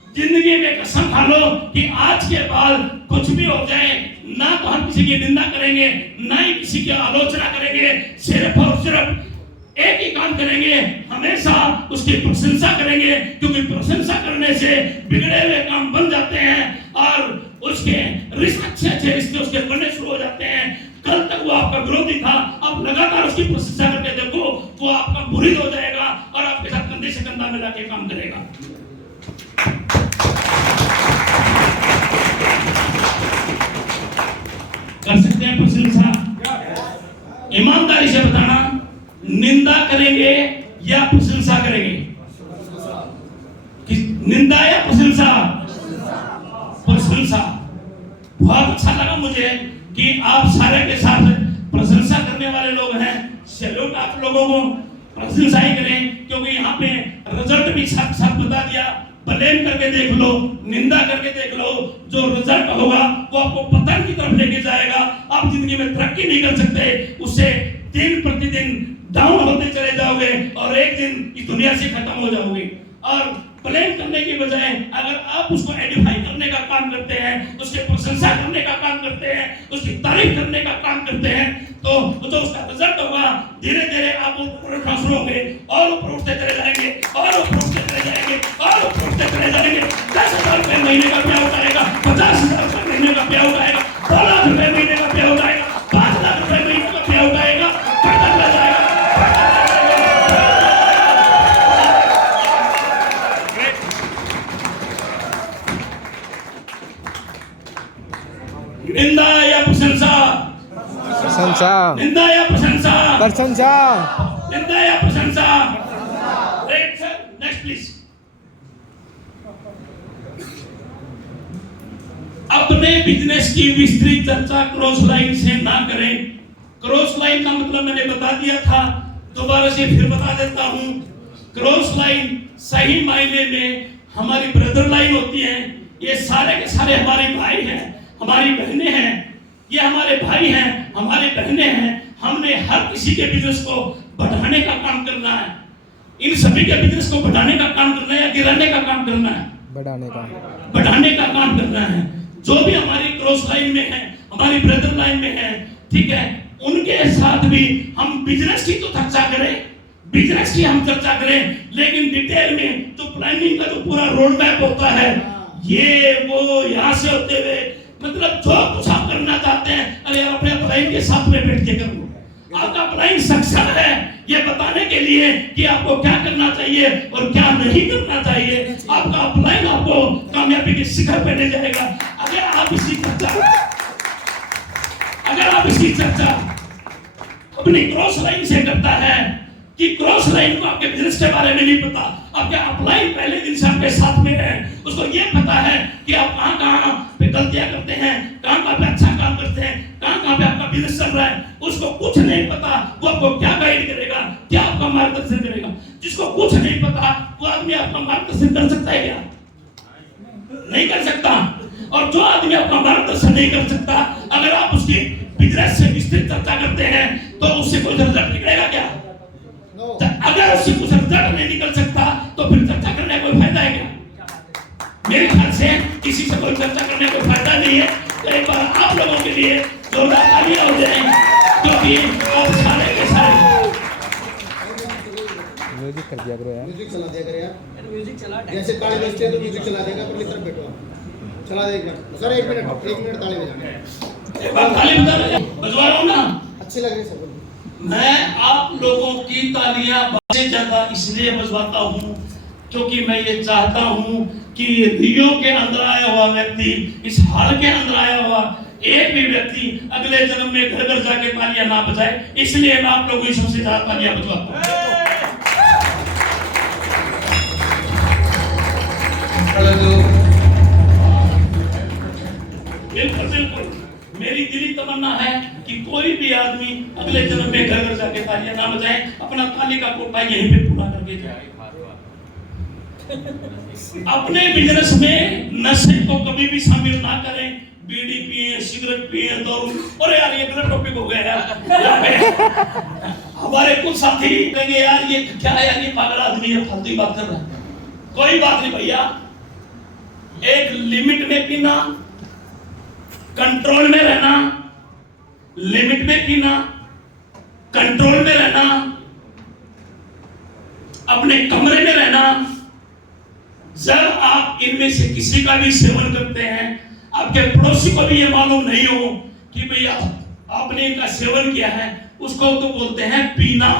जिंदगी में कसम खा लो कि आज के बाद कुछ भी हो जाए, ना तो हम किसी की निंदा करेंगे, ना ही किसी की आलोचना करेंगे। सिर्फ और सिर्फ एक ही काम करेंगे, हमेशा उसकी प्रशंसा करेंगे, क्योंकि प्रशंसा करने से बिगड़े हुए काम बन जाते हैं और उसके अच्छे रिश्ते उसके बनने शुरू हो जाते हैं। कल तक वो आपका विरोधी था, अब लगातार उसकी प्रशंसा करके देखो, वो आपका मुरीद हो जाएगा काम करेगा। कर सकते हैं प्रशंसा? ईमानदारी से बताना, निंदा करेंगे या प्रशंसा करेंगे? निंदा या प्रशंसा? प्रशंसा। बहुत अच्छा लगा मुझे कि आप सारे के साथ प्रशंसा करने वाले लोग हैं। सैल्यूट आप लोगों को, प्रशंसा ही करें, क्योंकि यहाँ पे रिजल्ट भी साथ साथ बता दिया। ब्लेम करके देख लो, निंदा करके देख लो, जो रिजल्ट होगा वो आपको पतन की तरफ लेके जाएगा। आप जिंदगी में तरक्की नहीं कर सकते, उससे दिन प्रतिदिन डाउन होते चले जाओगे और एक दिन इस दुनिया से खत्म हो जाओगे। और ब्लेम करने के बजाय अगर आप उसको एडिफाई करने का काम करते हैं, उसकी प्रशंसा करने का काम करते हैं, उसकी तारीफ करने का काम करते हैं, तो जो उसका रिजल्ट होगा, धीरे धीरे आप ऊपर ट्रांसफर होंगे और ऊपर उठते चले जाएंगे और ऊपर उठते चले जाएंगे और ऊपर उठते चले जाएंगे। 10,000 रुपये महीने का पे आउट आएगा, 50,000 रुपये महीने का पे आउट आएगा, 2 लाख रुपये महीने का पे आउट आएगा, 5 लाख रुपये महीने का पे आउट आएगा, बढ़ता चला जाएगा। निंदा या प्रशंसा? प्रशंसा। निंदा या प्रशंसा? प्रशंसा। निंदा या प्रशंसा? Right sir, next please. अपने बिजनेस की विस्तृत चर्चा क्रॉस लाइन से ना करें। क्रॉस लाइन का मतलब मैंने बता दिया था, दोबारा से फिर बता देता हूं। क्रॉस लाइन सही मायने में हमारी ब्रदर लाइन होती है। ये सारे के सारे हमारे भाई हैं, हमारी बहनें हैं, ये हमारे भाई हैं, हमारी बहनें हैं। हमने हर किसी के बिजनेस को बढ़ाने का काम करना है। इन सभी के बिजनेस को बढ़ाने का काम करना है या गिराने का काम करना है? बढ़ाने का। बढ़ाने का काम करना है। जो भी हमारी क्रॉस लाइन में है, हमारी ब्रदर लाइन में है, ठीक है, उनके साथ भी हम बिजनेस की तो चर्चा करें, बिजनेस की हम चर्चा करें, लेकिन डिटेल में जो प्लानिंग का जो पूरा रोड मैप होता है, ये वो यहाँ से होते हुए, मतलब जो कुछ आप करना चाहते हैं, अरे यार अपने प्लान के साथ में बैठ के कर लो। आपका प्लान सक्षम है ये बताने के लिए कि आपको क्या करना चाहिए और क्या नहीं करना चाहिए। आपका प्लान आपको कामयाबी के शिखर पे ले जाएगा। अगर आप इसकी चर्चा अपनी क्रॉस लाइन से करता है कि क्रॉस लाइन को आपके बिजनेस के बारे में नहीं पता, आपके अपलाइन पहले दिन से आपके साथ में है, उसको ये पता है कि आप कहाँ पे गलतियां करते हैं, कहाँ पे अच्छा काम करते हैं, कहाँ पे आपका बिजनेस चल रहा है, उसको कुछ नहीं पता, वो आपको क्या गाइड करेगा, क्या आपका मार्गदर्शन करेगा। जिसको कुछ नहीं पता वो आदमी आपका मार्गदर्शन कर सकता है क्या? नहीं कर सकता। और जो आदमी आपका मार्गदर्शन नहीं कर सकता, अगर आप उसकी बिजनेस से विस्तृत चर्चा करते हैं तो उससे कोई रिजल्ट निकलेगा क्या? अगर उससे कुछ रिजल्ट नहीं निकल सकता तो फिर चर्चा करने का कोई फायदा है क्या? मेरे ख्याल से किसी से कोई चर्चा करने का कोई फायदा नहीं है। तो एक बार आप लोगों के लिए जोरदार तालियां हो जाए, क्योंकि आप सारे के सारे म्यूजिक कर दिया करो यार, म्यूजिक चला दिया करे यार, म्यूजिक चला, जैसे ताली बजती है तो म्यूजिक चला देगा, पर इधर बैठो आप, चला दे एक मिनट सर, 1 मिनट ताली बजाना। एक बार ताली बजवा रहा हूं ना, अच्छी लग रही है सबको। मैं आप लोगों की तालियां सबसे ज्यादा इसलिए बजवाता हूं क्योंकि मैं ये चाहता हूं कि रियो के अंदर आया हुआ व्यक्ति, इस हाल के अंदर आया हुआ एक भी व्यक्ति अगले जन्म में घर घर जाके तालियां ना बजाए। इसलिए मैं आप लोगों की सबसे ज्यादा तालियां बजवाता हूं। बिल्कुल बिल्कुल, मेरी दिली तमन्ना है कि कोई भी आदमी अगले जन्म में घर घर जाके तालियां ना बजाए, अपना ताली का कोटा यहीं पे पूरा करके जाए। अपने बिजनेस में नशे को कभी भी शामिल ना करें। बीड़ी पिए, सिगरेट पिए, दारू, और यार ये गलत टॉपिक हो गया यार। हमारे कुछ साथी कहेंगे यार ये क्या है यार, ये पागल आदमी है, फालतू बात कर रहा है। कोई बात नहीं भैया, एक लिमिट में पीना, कंट्रोल में रहना, लिमिट में पीना, कंट्रोल में रहना, अपने कमरे में रहना। जब आप इनमें से किसी का भी सेवन करते हैं, आपके पड़ोसी को भी ये मालूम नहीं हो कि भैया आपने इनका सेवन किया है, उसको तो बोलते हैं पीना।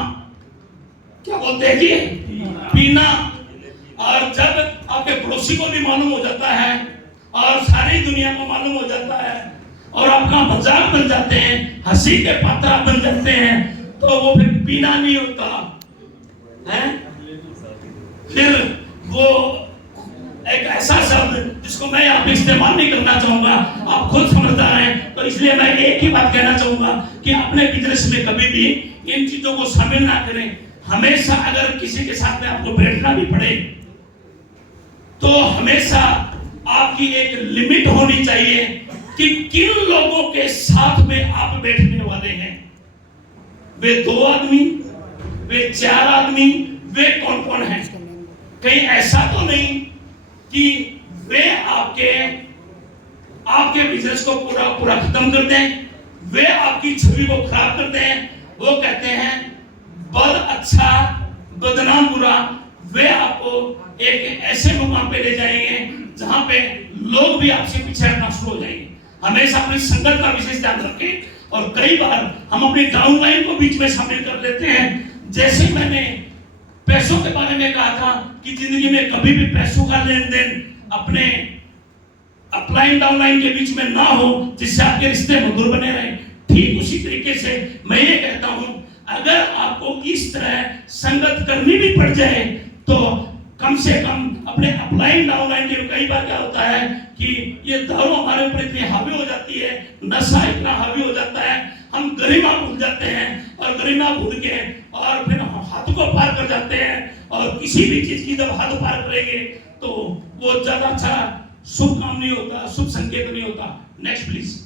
क्या बोलते हैं जी? पीना। और जब आपके पड़ोसी को भी मालूम हो जाता है और सारी दुनिया को मालूम हो जाता है और आपका मजाक बन जाते हैं, हंसी के पात्र बन जाते हैं, तो वो फिर पीना नहीं होता है। फिर वो एक ऐसा शब्द जिसको मैं यहाँ पे इस्तेमाल नहीं करना चाहूंगा, आप खुद समझदार हैं, तो इसलिए मैं एक ही बात कहना चाहूंगा कि अपने बिजनेस में कभी भी इन चीजों को शामिल ना करें। हमेशा अगर किसी के साथ में आपको बैठना भी पड़े तो हमेशा आपकी एक लिमिट होनी चाहिए कि किन लोगों के साथ में आप बैठने वाले हैं। वे 2 आदमी, वे 4 आदमी, वे कौन कौन हैं? कहीं ऐसा तो नहीं कि वे आपके बिजनेस को पूरा खत्म कर दें, वे आपकी छवि को खराब कर दें। वो कहते हैं बद अच्छा बदनाम बुरा। वे आपको एक ऐसे मुकाम पे ले जाएंगे जहां पे लोग भी आपसे पीछे हटना शुरू हो जाएंगे। हमेशा अपनी संगत का विशेष ध्यान रखें। और कई बार हम अपनी डाउनलाइन को बीच में शामिल कर लेते हैं। जैसे मैंने पैसों के बारे में कहा था कि जिंदगी में कभी भी पैसों का लेन देन अपने अपलाइन डाउनलाइन के बीच में ना हो, जिससे आपके रिश्ते मधुर बने रहें। ठीक उसी तरीके से मैं ये कहता हूं, अगर आपको इस तरह संगत करनी भी पड़ जाए तो कम से कम अपने अपलाइन डाउनलाइन के। कई बार क्या होता है कि ये दारू हमारे ऊपर इतनी हावी हो जाती है, नशा इतना हावी हो जाता है, हम गरिमा भूल जाते हैं और गरिमा भूल के और फिर हम हाथ को पार कर जाते हैं। और किसी भी चीज की जब हाथ पार करेंगे तो वो ज्यादा अच्छा शुभ काम नहीं होता, शुभ संकेत नहीं होता। Next please.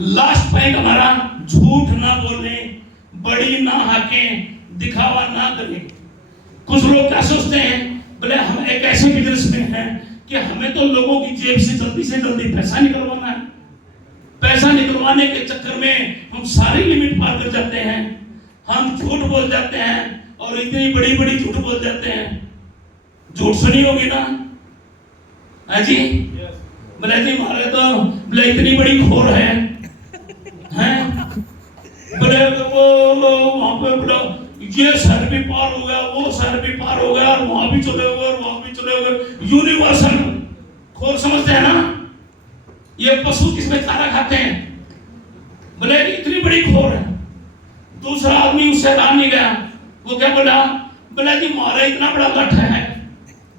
लास्ट पॉइंट हमारा, झूठ ना बोले, बड़ी ना हाके, दिखावा ना करें। कुछ लोग क्या सोचते हैं, बोले हम एक ऐसे बिजनेस में हैं कि हमें तो लोगों की जेब से जल्दी पैसा निकलवाना है। पैसा निकलवाने के चक्कर में हम सारी लिमिट पार कर जाते हैं, हम झूठ बोल जाते हैं और इतनी बड़ी झूठ बोल जाते हैं। झूठ सुनी होगी ना? हाँ जी, बोले जी हमारे तो बोले इतनी बड़ी खोर है, बोले वो वहां पे बोला ये शहर भी पार हो गया, वो शहर भी पार हो गया, और वहां भी चले गए और वहां भी चले गए। यूनिवर्सल खोर समझते हैं ना? ये पशु किसमें चारा खाते हैं, बोले इतनी बड़ी खोर है। दूसरा आदमी उससे हैरान नहीं गया, वो क्या बोला, बोला जी हमारा इतना बड़ा लठ है।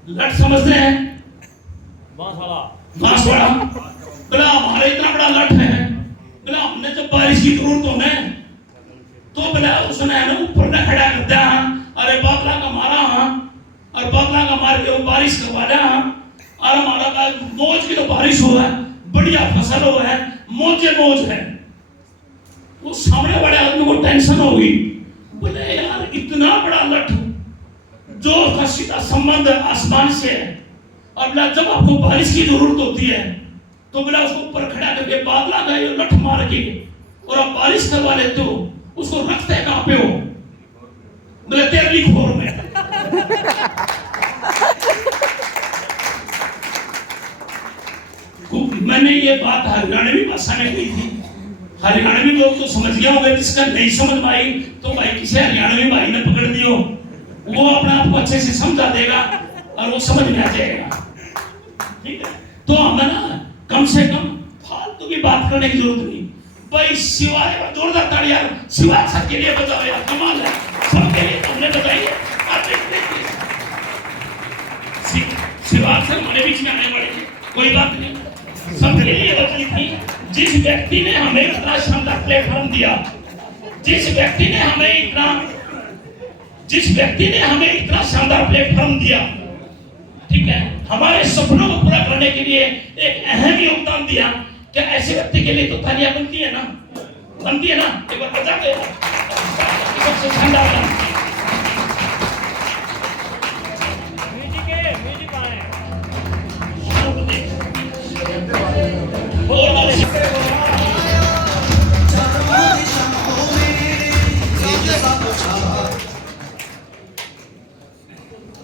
लठ समझते हैं? बांस वाला। बोला हमारा इतना बड़ा लठ है। बोला हमने जब बारिश की जरूरत हो ना तो बोला उसने है ना ऊपर ना खड़ा कर दिया, अरे बादला का मारा और बादला का मार के वो बारिश करवा दिया और हमारा का मौज की तो बारिश हुआ है, बढ़िया फसल हुआ है, मौज है। वो सामने बड़े आदमी को टेंशन होगी, बोले यार इतना बड़ा लठ जो उसका सीधा संबंध आसमान से है, और बोला जब आपको बारिश की जरूरत होती है तो बोला उसको ऊपर खड़ा करके बादला का ये लठ मार के और आप बारिश करवा लेते हो, उसको रखते कहां पे हो? बोले तेरली खोर में। मैंने ये बात हरियाणवी भाषा में कही थी। हरियाणवी लोग तो समझ गया होंगे, जिसका नहीं समझ में आई तो भाई किसी हरियाणवी भाई ने पकड़ दियो, वो अपने आप को अच्छे से समझा देगा और वो समझ में आ जाएगा। ठीक है, तो हमें ना कम से कम फालतू की बात करने की जरूरत नहीं। भाई सिवाय जोरदार ताली यार, सिवाय सबके लिए बजाओ यार, कमाल है। सबके लिए तुमने बताइए, सिवाय से हमारे बीच में आने वाले कोई बात नहीं, सबके लिए बची थी। जिस व्यक्ति ने हमें इतना शानदार प्लेटफॉर्म दिया, जिस व्यक्ति ने हमें इतना शानदार प्लेटफॉर्म दिया, ठीक है, हमारे सपनों को पूरा करने के लिए एक अहम योगदान दिया। क्या ऐसे व्यक्ति के लिए तो तालियां बनती है ना? एक बार बजा दो सबसे शानदार गाना। म्यूजिक आ रहे हैं।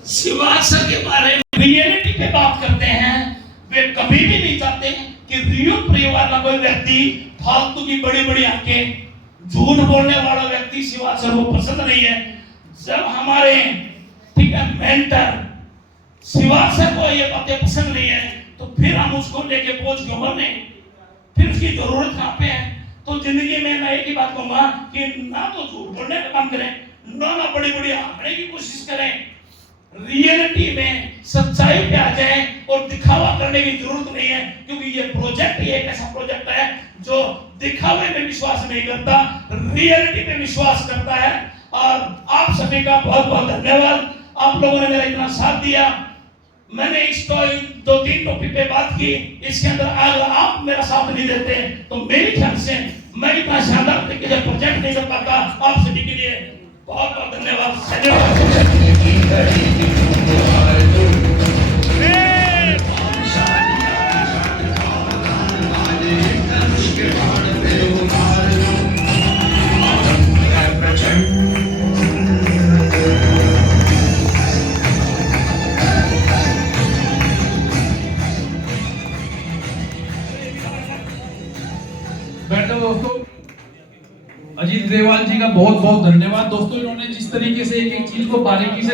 शिवा सर के बारे में रियलिटी पे बात करते हैं। वे कभी भी नहीं चाहते कि रियल परिवार का कोई व्यक्ति फालतू की बड़ी आंखें, झूठ बोलने वाला व्यक्ति शिवा सर को पसंद नहीं है। जब हमारे ठीक है मेंटर शिवा सर को ये बातें पसंद नहीं है तो फिर हम उसको लेके बोझ क्यों बने, फिर उसकी जरूरत कहाँ पे है। तो जिंदगी में मैं एक ही बात कहूंगा कि ना तो झूठ बोलने का काम करें, ना बड़ी बड़ी आंकड़े की कोशिश करें, रियलिटी में सच्चाई पे आ जाए और दिखावा करने की जरूरत नहीं है। क्योंकि ये प्रोजेक्ट एक ऐसा प्रोजेक्ट है जो दिखावे में विश्वास नहीं करता, रियलिटी में विश्वास करता है। और आप सभी का बहुत बहुत धन्यवाद, आप लोगों ने मेरा इतना साथ दिया। मैंने इस 2-3 टॉपिक पे बात की, इसके अंदर अगर आप मेरा साथ नहीं देते तो मेरे ख्याल से मैं इतना शानदार तरीके से प्रोजेक्ट नहीं कर पाता। आप सभी के लिए बहुत बहुत धन्यवाद। बैठो दोस्तों, अजीत देवाल जी का बहुत बहुत धन्यवाद। दोस्तों इन्होंने जिस तरीके से एक एक चीज को बारीकी से